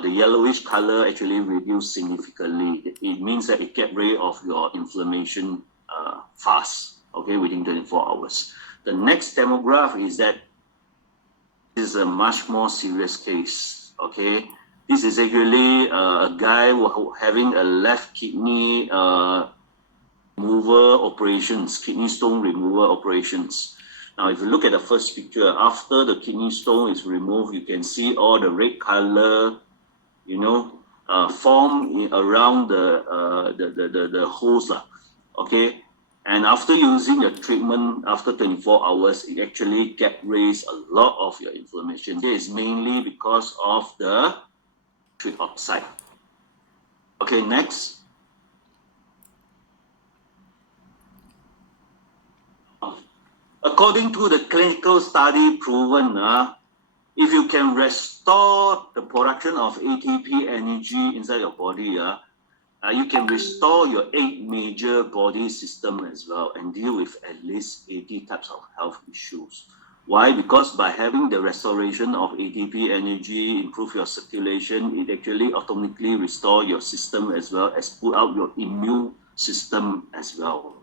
the yellowish color actually reduced significantly. It means that it gets rid of your inflammation fast, okay, within 24 hours. The next demograph is that this is a much more serious case, okay? This is actually a guy having a left kidney removal operations, kidney stone removal operations. Now, if you look at the first picture, after the kidney stone is removed, you can see all the red color, you know, form around the holes, okay? And after using the treatment, after 24 hours, it actually get raised a lot of your inflammation. This is mainly because of the nitric oxide. Okay, next. According to the clinical study proven, if you can restore the production of ATP energy inside your body, you can restore your 8 major body system as well and deal with at least 80 types of health issues. Why? Because by having the restoration of ATP energy, improve your circulation, it actually automatically restore your system as well as put out your immune system as well.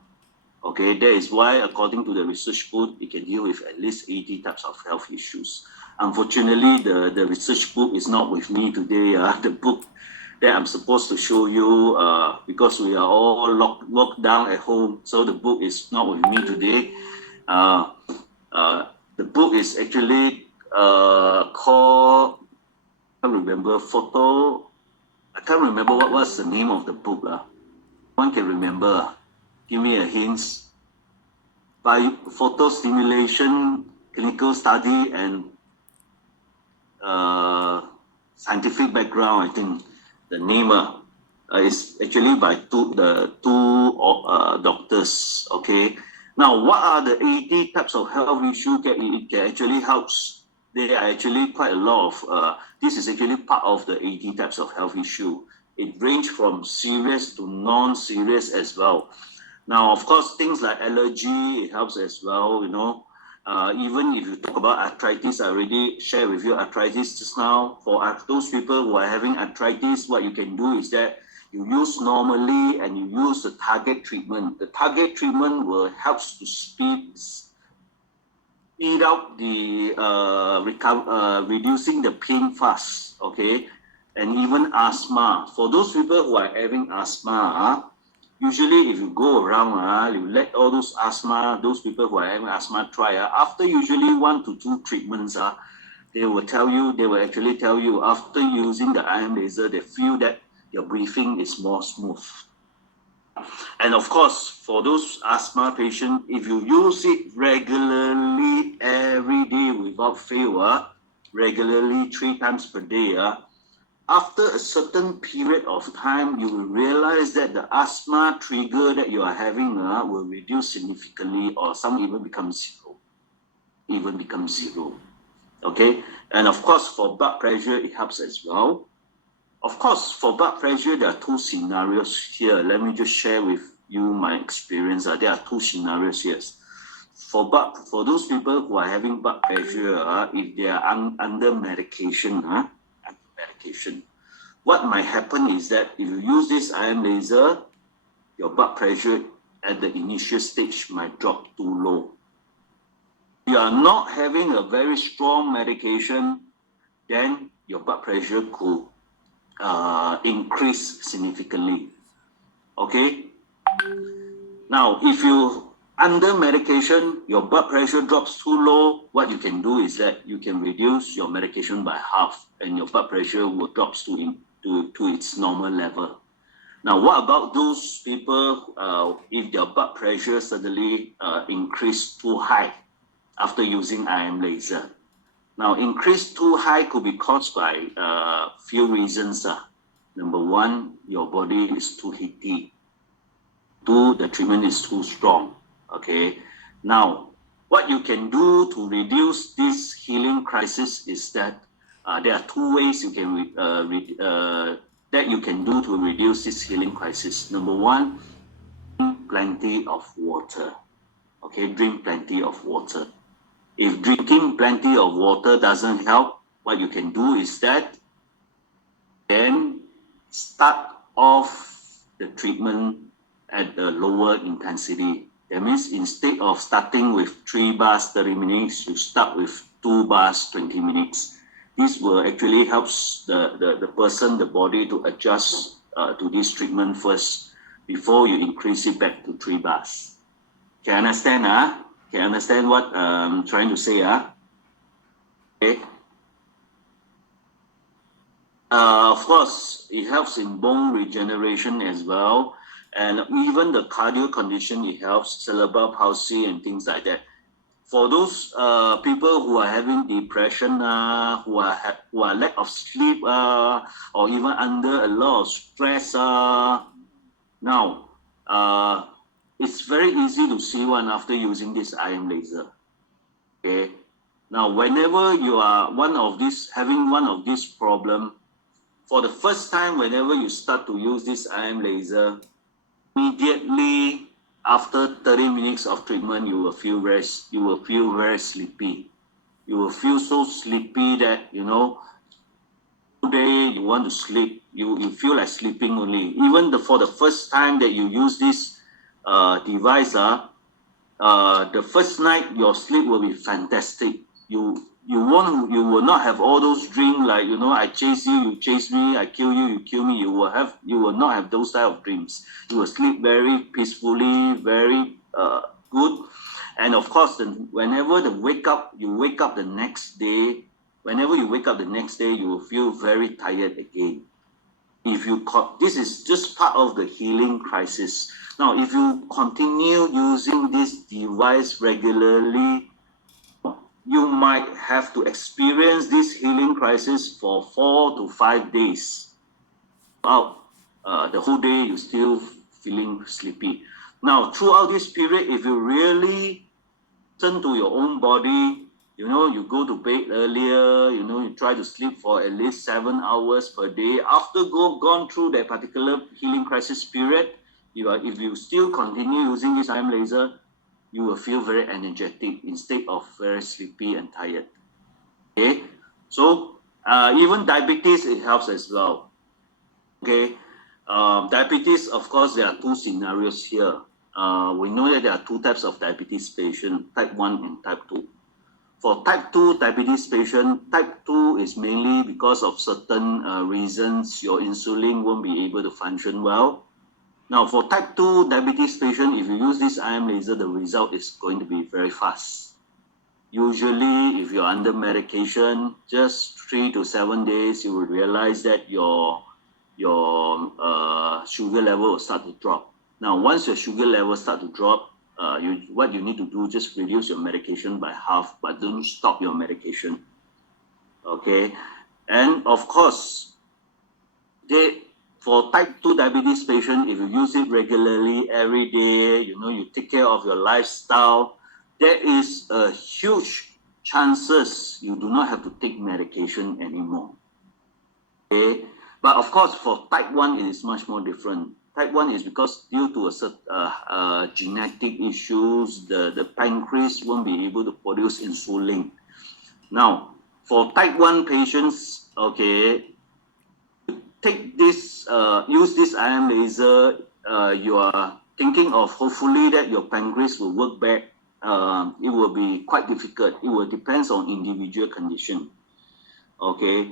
Okay, that is why according to the research book, it can deal with at least 80 types of health issues. Unfortunately, the research book is not with me today. The book that I'm supposed to show you, because we are all locked down at home, so the book is not with me today. The book is actually called, I can't remember, I can't remember what was the name of the book. One can remember. Give me a hint. By photo stimulation, clinical study, and scientific background, I think the name is actually by two doctors. Okay. Now, what are the 80 types of health issues that it can actually helps? There are actually quite a lot of, this is actually part of the 80 types of health issue. It ranges from serious to non-serious as well. Now, of course, things like allergy, it helps as well, you know. Even if you talk about arthritis, I already shared with you arthritis just now. For those people who are having arthritis, what you can do is that you use normally and you use the target treatment. The target treatment will help to speed up the reducing the pain fast, okay? And even asthma. For those people who are having asthma, usually if you go around, you let all those people who are having asthma try. After usually 1 to 2 treatments, they will actually tell you after using the ion laser, they feel that your breathing is more smooth. And of course, for those asthma patients, if you use it regularly every day without fail, regularly 3 times per day, after a certain period of time, you will realize that the asthma trigger that you are having will reduce significantly, or some even become zero. Okay, and of course for blood pressure, it helps as well. Of course, for blood pressure, there are 2 scenarios here. Let me just share with you my experience. There are 2 scenarios here. For those people who are having blood pressure, if they are under medication, what might happen is that if you use this ion laser, your blood pressure at the initial stage might drop too low. You are not having a very strong medication, then your blood pressure could increase significantly. Okay. Now, if you under medication, your blood pressure drops too low, what you can do is that you can reduce your medication by half and your blood pressure will drop to its normal level. Now, what about those people if their blood pressure suddenly increased too high after using IM laser? Now, increase too high could be caused by few reasons. Number one, your body is too heaty. Two, the treatment is too strong. Okay. Now, what you can do to reduce this healing crisis is that there are two ways you can that you can do to reduce this healing crisis. Number one, drink plenty of water. Okay, drink plenty of water. If drinking plenty of water doesn't help, what you can do is that then start off the treatment at a lower intensity. That means instead of starting with 3 bars 30 minutes, you start with 2 bars 20 minutes. This will actually helps the person, the body to adjust to this treatment first before you increase it back to 3 bars. Can you understand? Can you understand what I'm trying to say? Okay. Of course, it helps in bone regeneration as well. And even the cardio condition, it helps, cerebral palsy and things like that. For those people who are having depression, who are lack of sleep, or even under a lot of stress, now it's very easy to see one after using this IM laser. Okay. Now, whenever you are having one of these problem, for the first time, whenever you start to use this IM laser, immediately after 30 minutes of treatment, you will feel very sleepy. You will feel so sleepy that, today you want to sleep. You feel like sleeping only. Even for the first time that you use this device, the first night your sleep will be fantastic. You will not have all those dreams like, I chase you, you chase me, I kill you, you kill me. You will not have those type of dreams. You will sleep very peacefully, very good. And of course, whenever you wake up the next day, you will feel very tired again. This is just part of the healing crisis. Now, if you continue using this device regularly, you might have to experience this healing crisis for 4 to 5 days. The whole day you're still feeling sleepy. Now, throughout this period, if you really listen to your own body, you go to bed earlier, you try to sleep for at least 7 hours per day. After gone through that particular healing crisis period, if you still continue using this IM laser, you will feel very energetic instead of very sleepy and tired. Okay, so even diabetes, it helps as well. Okay, diabetes, of course, there are two scenarios here. We know that there are two types of diabetes patient, type 1 and type 2. For type 2 diabetes patient, type 2 is mainly because of certain reasons your insulin won't be able to function well. Now, for type 2 diabetes patient, if you use this IM laser, the result is going to be very fast. Usually, if you're under medication, just 3 to 7 days, you will realize that your sugar level will start to drop. Now, once your sugar level start to drop, what you need to do, just reduce your medication by half, but don't stop your medication. Okay, and of course, for type 2 diabetes patient, if you use it regularly every day, you take care of your lifestyle, there is a huge chances you do not have to take medication anymore. Okay, but of course, for type 1, it is much more different. Type 1 is because due to a genetic issues, the pancreas won't be able to produce insulin. Now, for type 1 patients, okay, take this, use this IM laser, you are thinking of hopefully that your pancreas will work back. It will be quite difficult. It will depend on individual condition. Okay,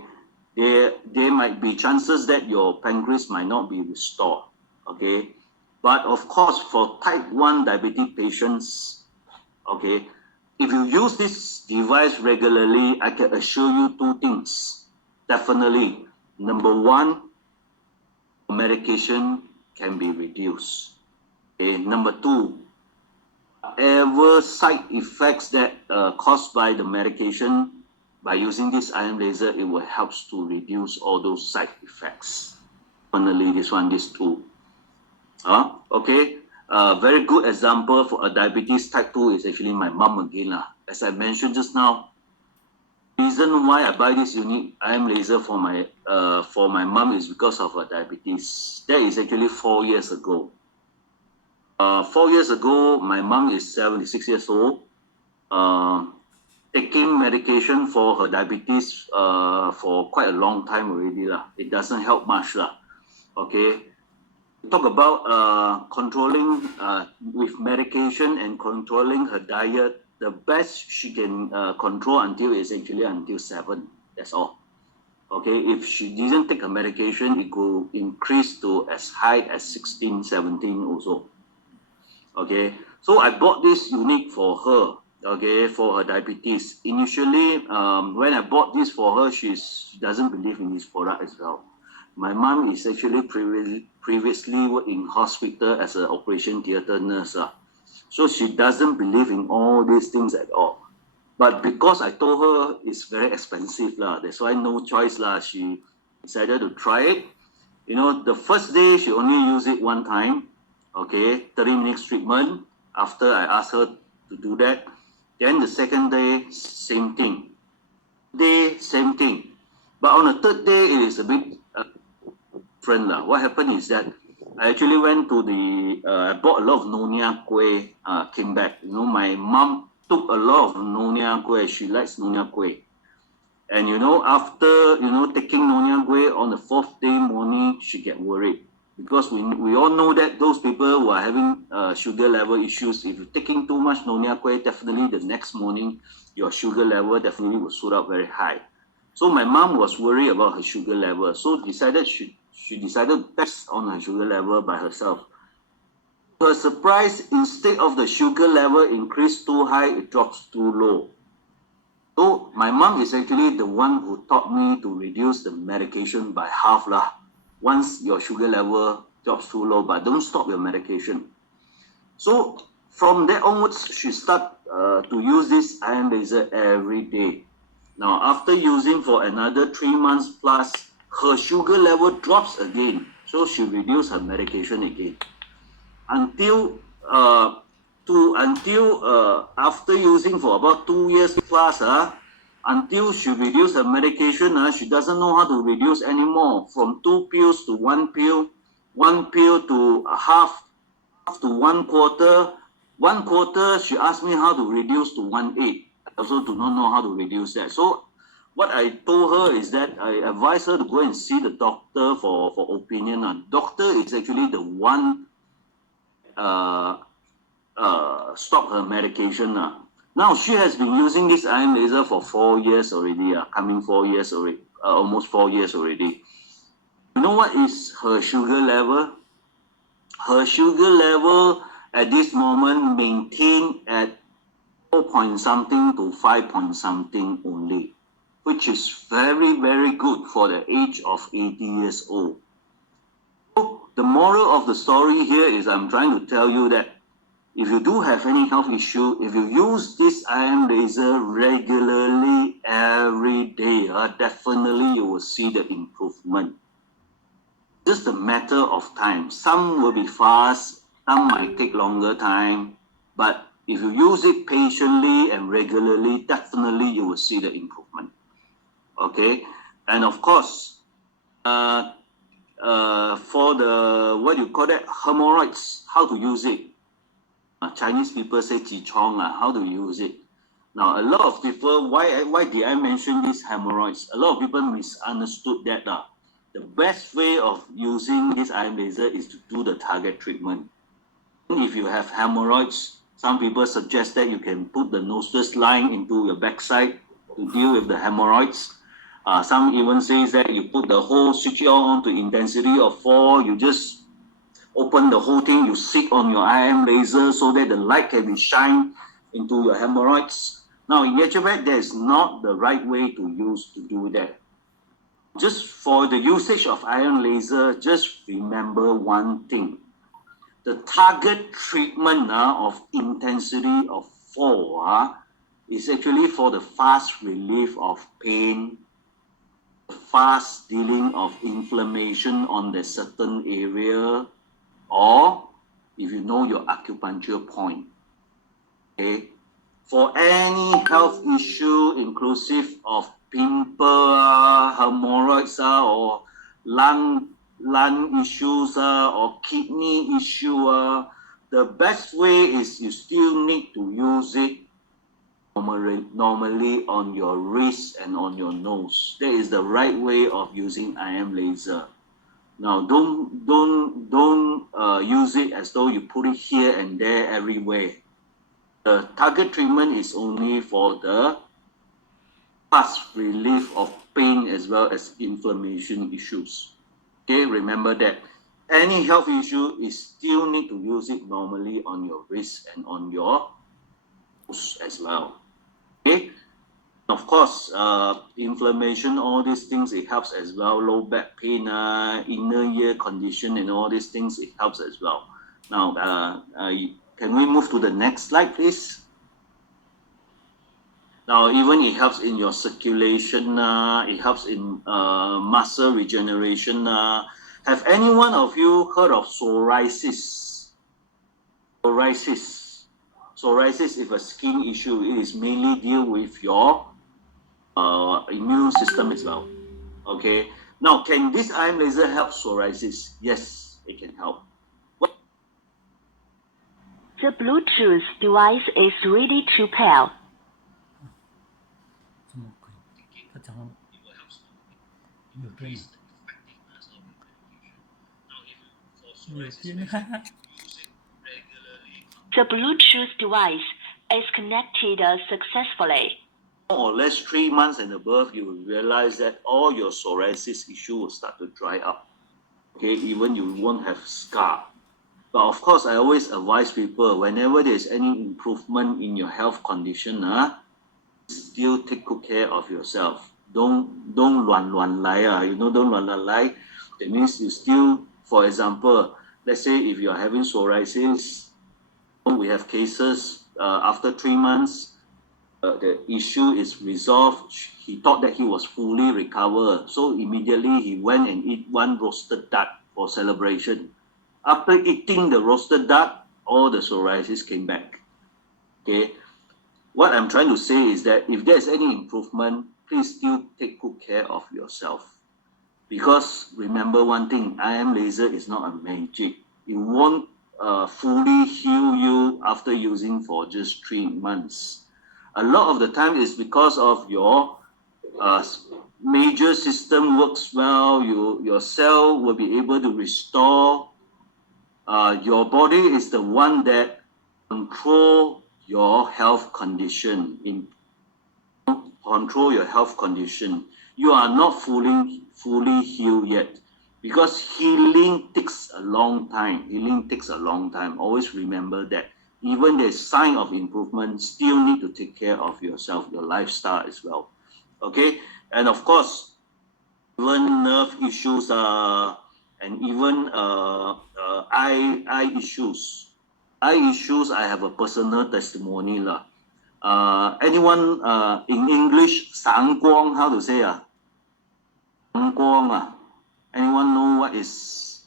there might be chances that your pancreas might not be restored. Okay, But of course, for type 1 diabetes patients, okay, if you use this device regularly, I can assure you two things. Definitely, number one, medication can be reduced. Okay, number two, whatever side effects that caused by the medication, by using this ion laser, it will help to reduce all those side effects. Finally, these two. Okay, very good example for a diabetes type 2 is actually my mom again. As I mentioned just now, reason why I buy this unique ion laser for my mom is because of her diabetes. That is actually 4 years ago. 4 years ago, my mom is 76 years old, taking medication for her diabetes for quite a long time already. It doesn't help much. Okay. Talk about controlling with medication and controlling her diet. The best she can control until is actually until 7. That's all. Okay, if she didn't take a medication, it could increase to as high as 16, 17 also. Okay, so I bought this unique for her, okay, for her diabetes. Initially, when I bought this for her, she doesn't believe in this product as well. My mom is actually previously worked in hospital as an operation theater nurse. So she doesn't believe in all these things at all. But because I told her it's very expensive, that's why no choice, she decided to try it. You know, the first day she only used it one time. Okay, 30 minutes treatment. After I asked her to do that, then the second day, same thing. Same thing. But on the third day, it is a bit different. What happened is that I actually went to I bought a lot of Nyonya Kueh, came back. You know, my mom took a lot of Nyonya Kueh. She likes Nyonya Kueh. And you know, after, taking Nyonya Kueh on the 4th day morning, she get worried. Because we all know that those people who are having sugar level issues, if you're taking too much Nyonya Kueh, definitely the next morning, your sugar level definitely will shoot up very high. So my mom was worried about her sugar level. So she decided to test on her sugar level by herself. To her surprise, instead of the sugar level increase too high, it drops too low. So my mom is actually the one who taught me to reduce the medication by half once your sugar level drops too low, but don't stop your medication. So from there onwards, she started to use this ion laser every day. Now, after using for another 3 months plus, her sugar level drops again. So she reduced her medication again. Until after using for about 2 years plus, until she reduced her medication, she doesn't know how to reduce anymore. From 2 pills to 1 pill, 1 pill to half to 1/4. 1/4, she asked me how to reduce to 1/8. I also do not know how to reduce that. So what I told her is that I advised her to go and see the doctor for opinion. Doctor is actually the one stop her medication. Now she has been using this ion laser for 4 years already, coming 4 years already, almost 4 years already. You know what is her sugar level? Her sugar level at this moment maintained at 4 point something to 5 point something only, which is very, very good for the age of 80 years old. So the moral of the story here is I'm trying to tell you that if you do have any health issue, if you use this ion laser regularly every day, definitely you will see the improvement. Just a matter of time. Some will be fast, some might take longer time, but if you use it patiently and regularly, definitely you will see the improvement. Okay, and of course, for the what you call that, hemorrhoids, how to use it? Chinese people say "jichong," how to use it? Now, a lot of people, why did I mention these hemorrhoids? A lot of people misunderstood that. The best way of using this ion laser is to do the target treatment. If you have hemorrhoids, some people suggest that you can put the nostrils line into your backside to deal with the hemorrhoids. Some even say that you put the whole switch on to intensity of 4, you just open the whole thing, you sit on your IM laser so that the light can be shined into your hemorrhoids. Now, in actual fact, that is not the right way to do that. Just for the usage of ion laser, just remember one thing. The target treatment of intensity of 4 is actually for the fast relief of pain, fast dealing of inflammation on the certain area, or if you know your acupuncture point. Okay? For any health issue inclusive of pimple, hemorrhoids, or lung issues, or kidney issue, the best way is you still need to use it normally on your wrist and on your nose. That is the right way of using IM laser. Now, don't use it as though you put it here and there everywhere. The target treatment is only for the fast relief of pain as well as inflammation issues. Okay, remember that. Any health issue is still need to use it normally on your wrist and on your nose as well. Okay, of course, inflammation, all these things, it helps as well. Low back pain, inner ear condition, and all these things, it helps as well. Now, can we move to the next slide, please? Now, even it helps in your circulation, it helps in muscle regeneration. Have any one of you heard of psoriasis? Psoriasis is a skin issue. It is mainly deal with your immune system as well. Okay. Now, can this IM laser help psoriasis? Yes, it can help. The Bluetooth device is ready to pair. 这么贵，他讲了有电吗？有电哈哈。The Bluetooth device is connected successfully. More or less 3 months and above, you will realize that all your psoriasis issue will start to dry up. Okay, even you won't have scar. But of course, I always advise people, whenever there's any improvement in your health condition, still take good care of yourself. Don't 乱来, don't 乱来. That means you still, for example, let's say if you're having psoriasis, we have cases after 3 months, the issue is resolved. He thought that he was fully recovered, so immediately he went and eat one roasted duck for celebration. After eating the roasted duck, all the psoriasis came back. Okay, what I'm trying to say is that if there's any improvement, please still take good care of yourself. Because remember one thing, IM laser is not a magic. It won't fully heal you after using for just 3 months. A lot of the time is because of your major system works well, your cell will be able to restore. Your body is the one that control your health condition. Control your health condition. You are not fully healed yet, because healing takes a long time. Always remember that. Even there's sign of improvement, still need to take care of yourself, your lifestyle as well. Okay, and of course, even nerve issues and even eye issues. Eye issues, I have a personal testimony lah. Anyone in English, 散光, how to say 散光 Anyone know what is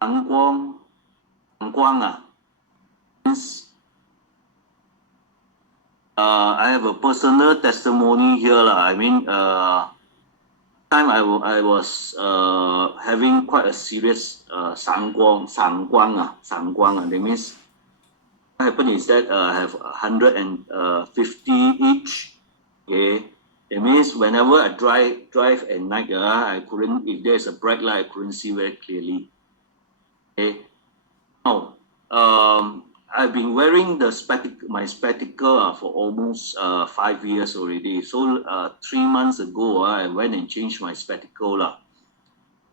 散光? 散光 means I have a personal testimony here lah. I mean, time I was having quite a serious 散光. That means what happened is that I have 150 each. Okay, it means whenever I drive at night, I couldn't, if there's a bright light, I couldn't see very clearly. Okay, now I've been wearing my spectacle for almost 5 years already. So 3 months ago, I went and changed my spectacle.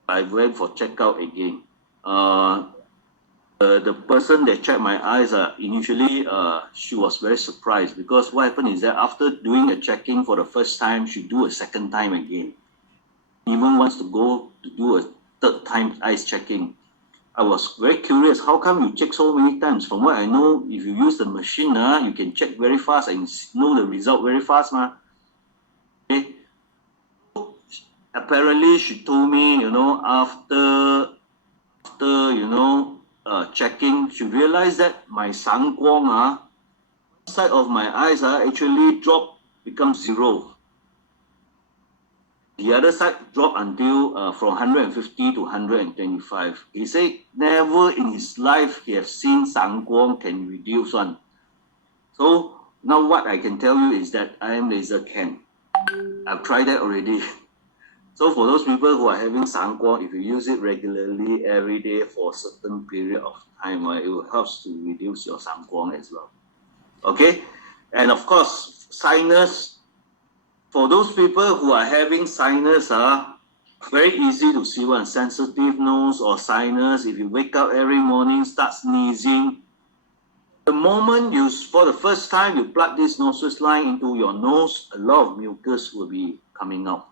I went for checkout again. the person that checked my eyes, initially she was very surprised because what happened is that after doing a checking for the first time, she do a second time again. Even wants to go to do a third time eyes checking. I was very curious, how come you check so many times? From what I know, if you use the machine, you can check very fast and know the result very fast. Okay. Apparently, she told me, after checking, she realized that my sanguang, side of my eyes, actually dropped, becomes 0. The other side dropped until from 150 to 125. He said never in his life he has seen sanguang can reduce one. So now what I can tell you is that IM laser can. I've tried that already. So for those people who are having sanguang, if you use it regularly every day for a certain period of time, it will help to reduce your sanguang as well. Okay, and of course sinus. For those people who are having sinus, very easy to see one, sensitive nose or sinus. If you wake up every morning, start sneezing, the moment for the first time you plug this nostril line into your nose, a lot of mucus will be coming out.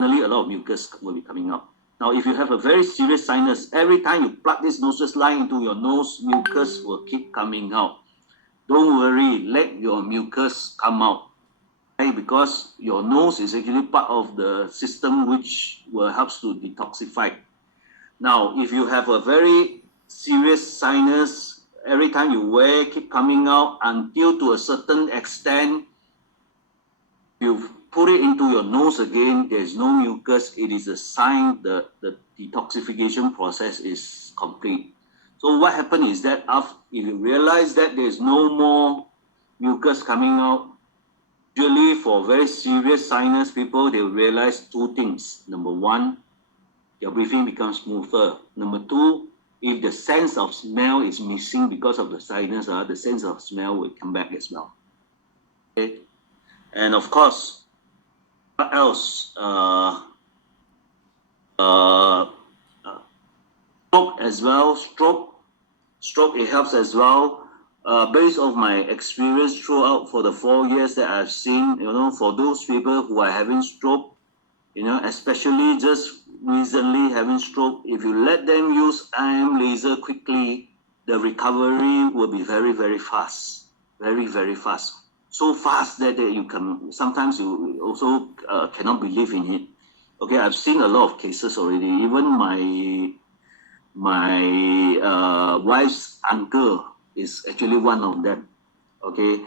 Finally, a lot of mucus will be coming out. Now, if you have a very serious sinus, every time you plug this nostril line into your nose, mucus will keep coming out. Don't worry, let your mucus come out. Because your nose is actually part of the system which will help to detoxify. Now, if you have a very serious sinus, every time you wear, keep coming out until to a certain extent, you put it into your nose again, there's no mucus, it is a sign that the detoxification process is complete. So what happened is that if you realize that there's no more mucus coming out, usually for very serious sinus people, they will realize 2 things. Number 1, their breathing becomes smoother. Number 2, if the sense of smell is missing because of the sinus, the sense of smell will come back as well. Okay? And of course, what else? Stroke as well. Stroke, it helps as well. Based on my experience throughout for the 4 years that I've seen, for those people who are having stroke, especially just recently having stroke, if you let them use IM laser quickly, the recovery will be very, very fast. Very, very fast. So fast that you can, sometimes you also cannot believe in it. Okay, I've seen a lot of cases already. Even my wife's uncle is actually one of them. Okay,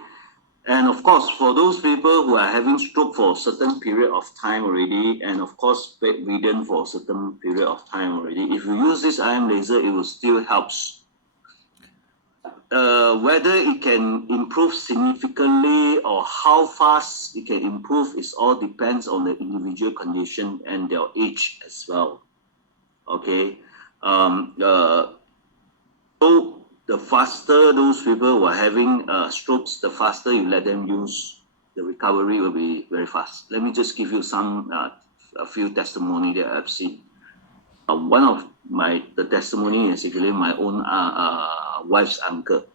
and of course for those people who are having stroke for a certain period of time already, and of course bedridden for a certain period of time already, if you use this IM laser, it will still helps. Whether it can improve significantly or how fast it can improve, it all depends on the individual condition and their age as well. Okay, so the faster those people who are having strokes, the faster you let them use, the recovery will be very fast. Let me just give you a few testimony that I've seen. One of the testimony is actually my own wife's uncle.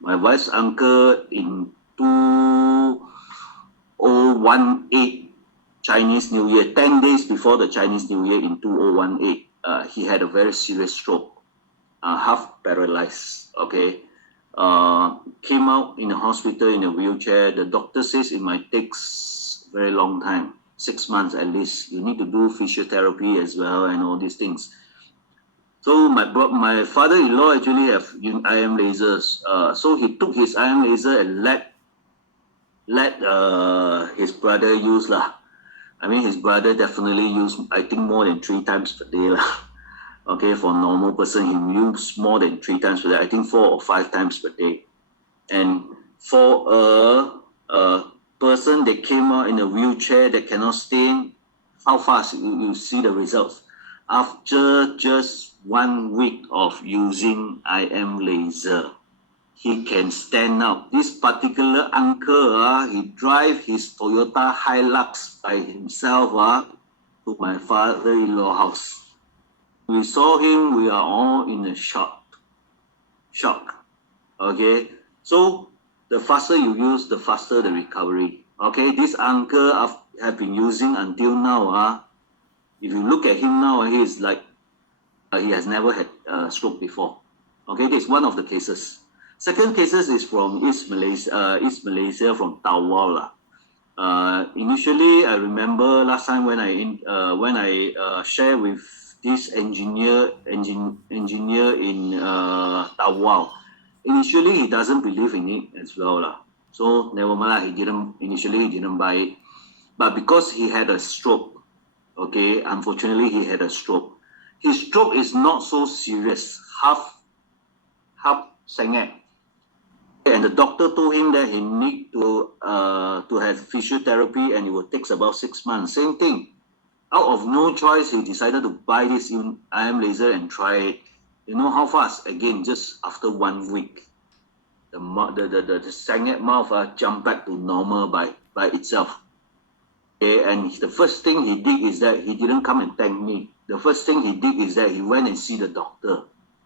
My wife's uncle in 2018 Chinese New Year, 10 days before the Chinese New Year in 2018, he had a very serious stroke. Half paralyzed, okay. Came out in the hospital in a wheelchair. The doctor says it might take a very long time, 6 months at least. You need to do physiotherapy as well and all these things. So my father-in-law actually have IM lasers. So he took his IM laser and let his brother use lah. I mean, his brother definitely used, I think, more than 3 times per day lah. Okay, for a normal person, he uses more than 3 times per day. I think 4 or 5 times per day. And for a person that came out in a wheelchair that cannot stand, how fast you see the results? After just 1 week of using IM laser, he can stand up. This particular uncle, he drive his Toyota Hilux by himself to my father-in-law house. We saw him, we are all in a shock. Okay, so the faster you use, the faster the recovery. Okay, this uncle have been using until now. If you look at him now, he is like he has never had a stroke before. Okay, this is one of the cases. Second cases is from East Malaysia, from Tawau. Initially, I remember last time when I share with this engineer in Tawau. Initially, he doesn't believe in it as well. So never mind, he didn't buy it. But because he had a stroke, okay, unfortunately he had a stroke. His stroke is not so serious, half sengek. And the doctor told him that he need to have physiotherapy, and it will take about 6 months. Same thing. Out of no choice, he decided to buy this IM laser and try it. You know how fast? Again, just after 1 week, the sengek mouth jumped back to normal by itself. Okay, and the first thing he did is that he didn't come and thank me. The first thing he did is that he went and see the doctor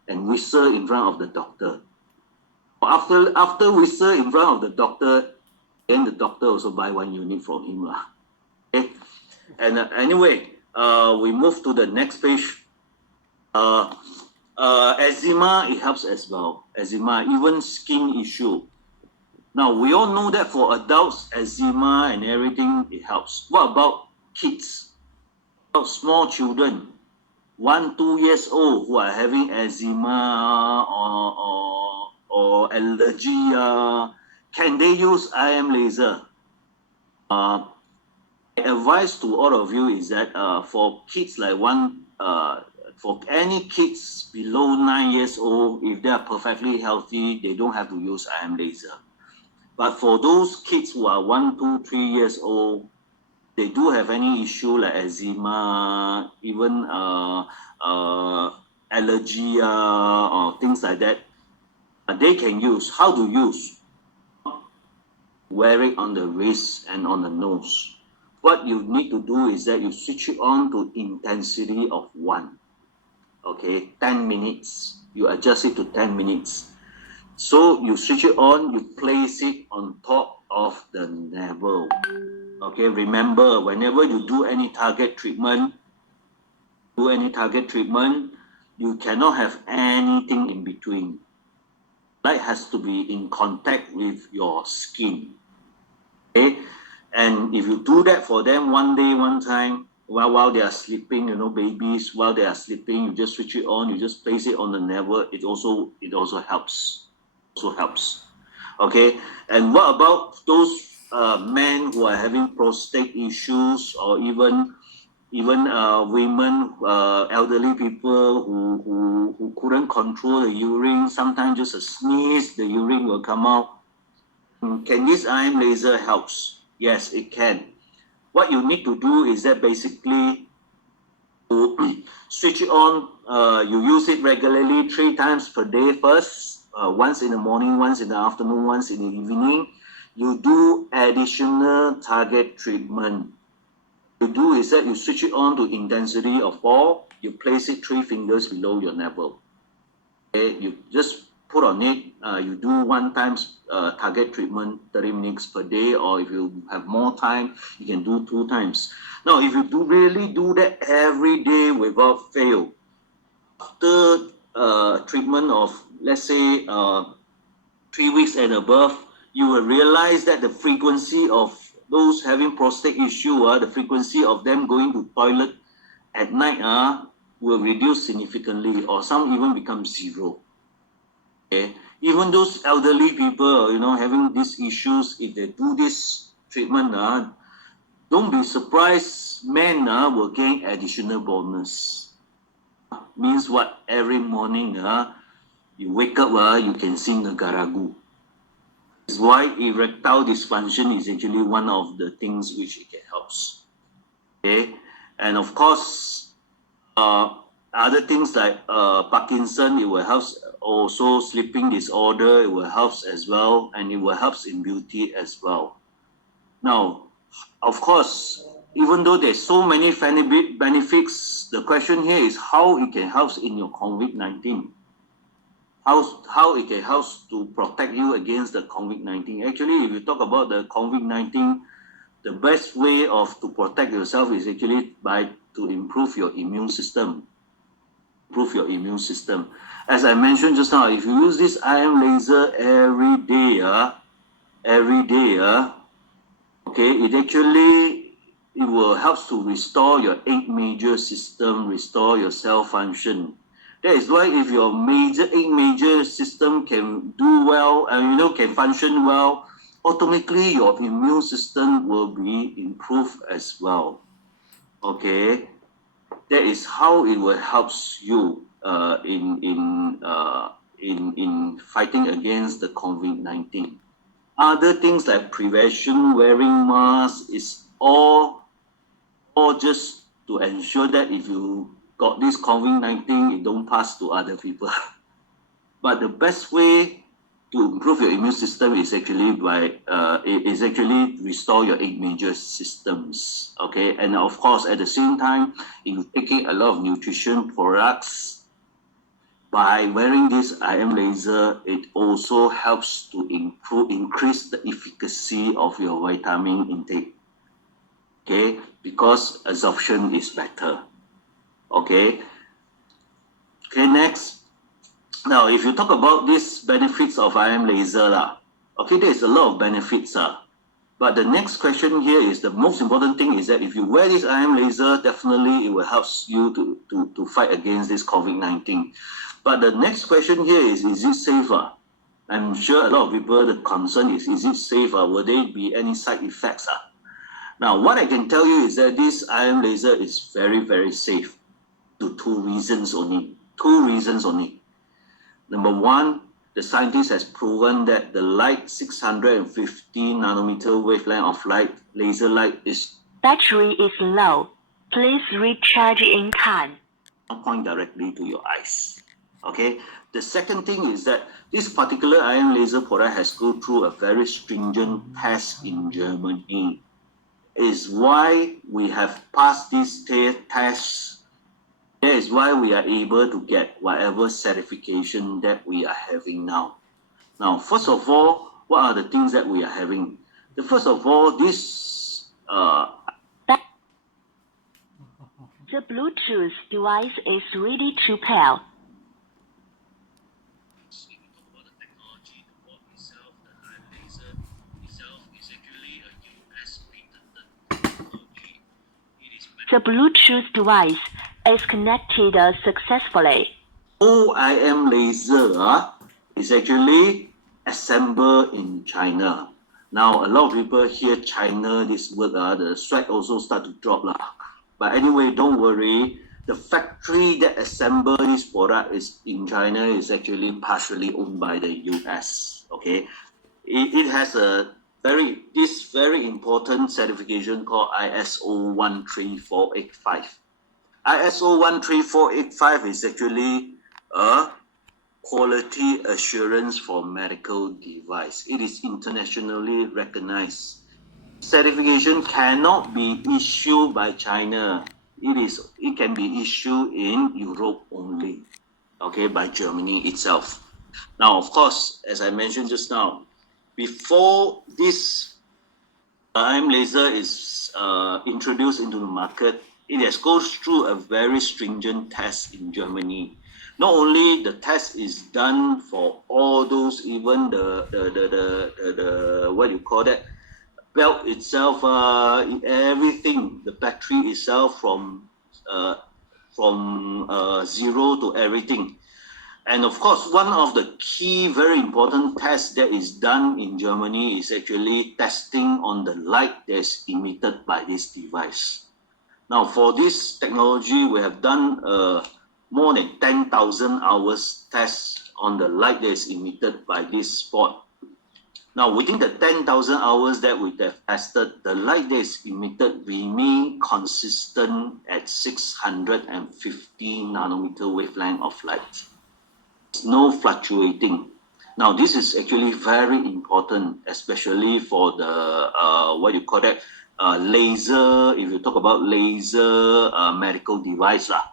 and whistle in front of the doctor. After whistle in front of the doctor, then the doctor also buy 1 unit from him. Okay, and anyway, we move to the next page. Eczema, it helps as well. Eczema, even skin issue. Now, we all know that for adults, eczema and everything, it helps. What about kids? About small children, 1, 2 years old, who are having eczema or allergy? Can they use IM laser? My advice to all of you is that for kids like for any kids below 9 years old, if they are perfectly healthy, they don't have to use IM laser. But for those kids who are 1, 2, 3 years old, they do have any issue like eczema, even allergy or things like that, they can use. How to use? Wear it on the wrist and on the nose. What you need to do is that you switch it on to intensity of 1. Okay, 10 minutes. You adjust it to 10 minutes. So you switch it on, you place it on top of the navel. Okay, remember, whenever you do any target treatment, you cannot have anything in between. Light has to be in contact with your skin. Okay, and if you do that for them 1 day, 1 time, while they are sleeping, babies, while they are sleeping, you just switch it on, you just place it on the navel. It also helps. Okay, and what about those men who are having prostate issues, or even women, elderly people who couldn't control the urine? Sometimes just a sneeze, the urine will come out. Can this IM laser helps? Yes, it can. What you need to do is that basically to switch it on. You use it regularly 3 times per day first. Once in the morning, once in the afternoon, once in the evening. You do additional target treatment. You do is that you switch it on to intensity of 4. You place it 3 fingers below your navel. Okay, you just put on it. You do 1 times target treatment, 30 minutes per day, or if you have more time, you can do 2 times. Now, if you really do that every day without fail, after treatment of, let's say, 3 weeks and above, you will realize that the frequency of those having prostate issue, the frequency of them going to toilet at night will reduce significantly, or some even become 0. Okay? Even those elderly people, having these issues, if they do this treatment, don't be surprised, men will gain additional bonus. Means what? Every morning, you wake up, you can sing the garagu. That's why erectile dysfunction is actually one of the things which it can help. Okay, and of course, other things like Parkinson, it will help. Also, sleeping disorder, it will help as well, and it will help in beauty as well. Now, of course, even though there's so many benefits, the question here is how it can help in your COVID-19. How it can help to protect you against the COVID-19. Actually, if you talk about the COVID-19, the best way to protect yourself is actually to improve your immune system. Improve your immune system. As I mentioned just now, if you use this IM laser every day, okay, it will help to restore your 8 major system, restore your cell function. That is why if your 8 major system can do well and can function well, automatically your immune system will be improved as well. Okay, that is how it will help you in fighting against the COVID-19. Other things like prevention, wearing masks is all just to ensure that if you got this COVID-19, it don't pass to other people. But the best way to improve your immune system is actually restore your 8 major systems. Okay, and of course at the same time, in taking a lot of nutrition products, by wearing this IM laser, it also helps to increase the efficacy of your vitamin intake. Okay, because absorption is better. Okay. Okay, next. Now, if you talk about these benefits of IM laser, okay, there's a lot of benefits. But the next question here is the most important thing is that if you wear this IM laser, definitely it will help you to fight against this COVID-19. But the next question here is it safer? I'm sure a lot of people, the concern is it safer? Will there be any side effects? Now, what I can tell you is that this IM laser is very, very safe to 2 reasons only. 2 reasons only. Number one, the scientist has proven that the light 650 nanometer wavelength of light, laser light is Battery is low. Please recharge in time. point directly to your eyes. Okay. The second thing is that this particular IM laser product has gone through a very stringent test in Germany. Is why we have passed this test. That is why we are able to get whatever certification that we are having now. Now, first of all, what are the things that we are having? First of all, this The Bluetooth device is ready to pair. The Bluetooth device is connected successfully. IM laser is actually assembled in China. Now, a lot of people hear China, this word, the sweat also start to drop. But anyway, don't worry. The factory that assembled this product is in China is actually partially owned by the US. Okay, it has this very important certification called ISO 13485. ISO 13485 is actually a quality assurance for medical device. It is internationally recognized. Certification cannot be issued by China. It can be issued in Europe only, okay, by Germany itself. Now, of course, as I mentioned just now, before this IM laser is introduced into the market, it has gone through a very stringent test in Germany. Not only the test is done for all those, even the what you call that, belt itself, everything, the battery itself from zero to everything. And of course, one of the key, very important tests that is done in Germany is actually testing on the light that is emitted by this device. Now, for this technology, we have done more than 10,000 hours tests on the light that is emitted by this spot. Now, within the 10,000 hours that we have tested, the light that is emitted remain consistent at 650 nanometer wavelength of light. It's no fluctuating. Now, this is actually very important, especially for the what you call that, laser, if you talk about laser medical device lah.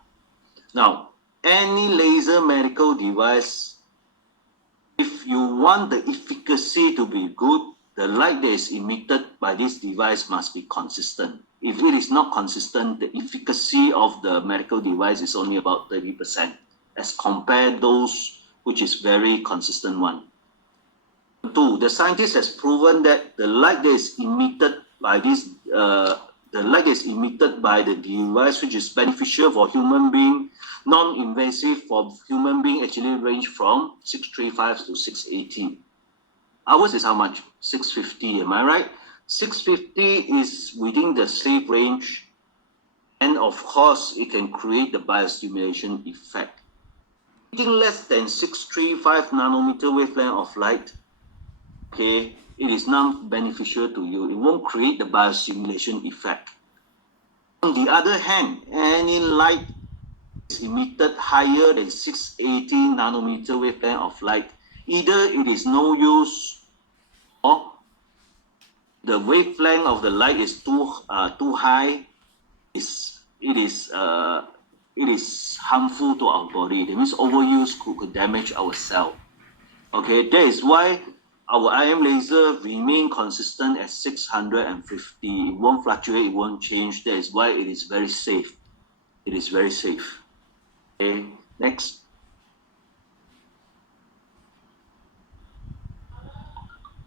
Now, any laser medical device, if you want the efficacy to be good, the light that is emitted by this device must be consistent. If it is not consistent, the efficacy of the medical device is only about 30%, as compared those which is very consistent one. Two, the scientist has proven that the light that is emitted by this, the light that is emitted by the device which is beneficial for human being, non-invasive for human being, actually range from 635 to 680. Ours is how much? 650, am I right? 650 is within the safe range, and of course, it can create the biostimulation effect. Anything less than 635 nanometer wavelength of light, okay, it is not beneficial to you. It won't create the biostimulation effect. On the other hand, any light is emitted higher than 680 nanometer wavelength of light, either it is no use or the wavelength of the light is too high. It is harmful to our body. That means overuse could damage our cell. Okay, that is why our IM laser remain consistent at 650. It won't fluctuate, it won't change. That is why it is very safe. It is very safe. Okay, next.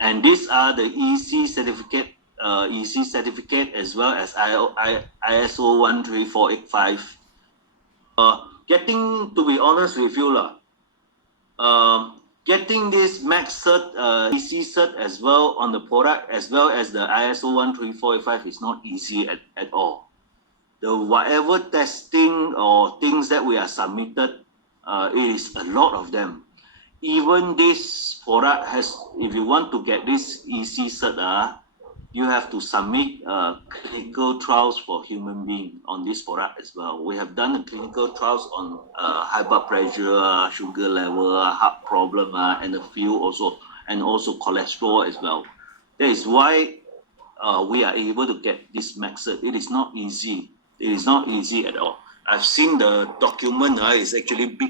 And these are the EC certificate as well as ISO 13485. Getting, to be honest with you, getting this max cert, EC cert as well on the product, as well as the ISO 13485 is not easy at all. The whatever testing or things that we are submitted, it is a lot of them. Even this product has, if you want to get this EC cert, you have to submit clinical trials for human being on this product as well. We have done the clinical trials on high blood pressure, sugar level, heart problem, and a few also, and also cholesterol as well. That is why we are able to get this max cert. It is not easy. It is not easy at all. I've seen the document, it's actually big.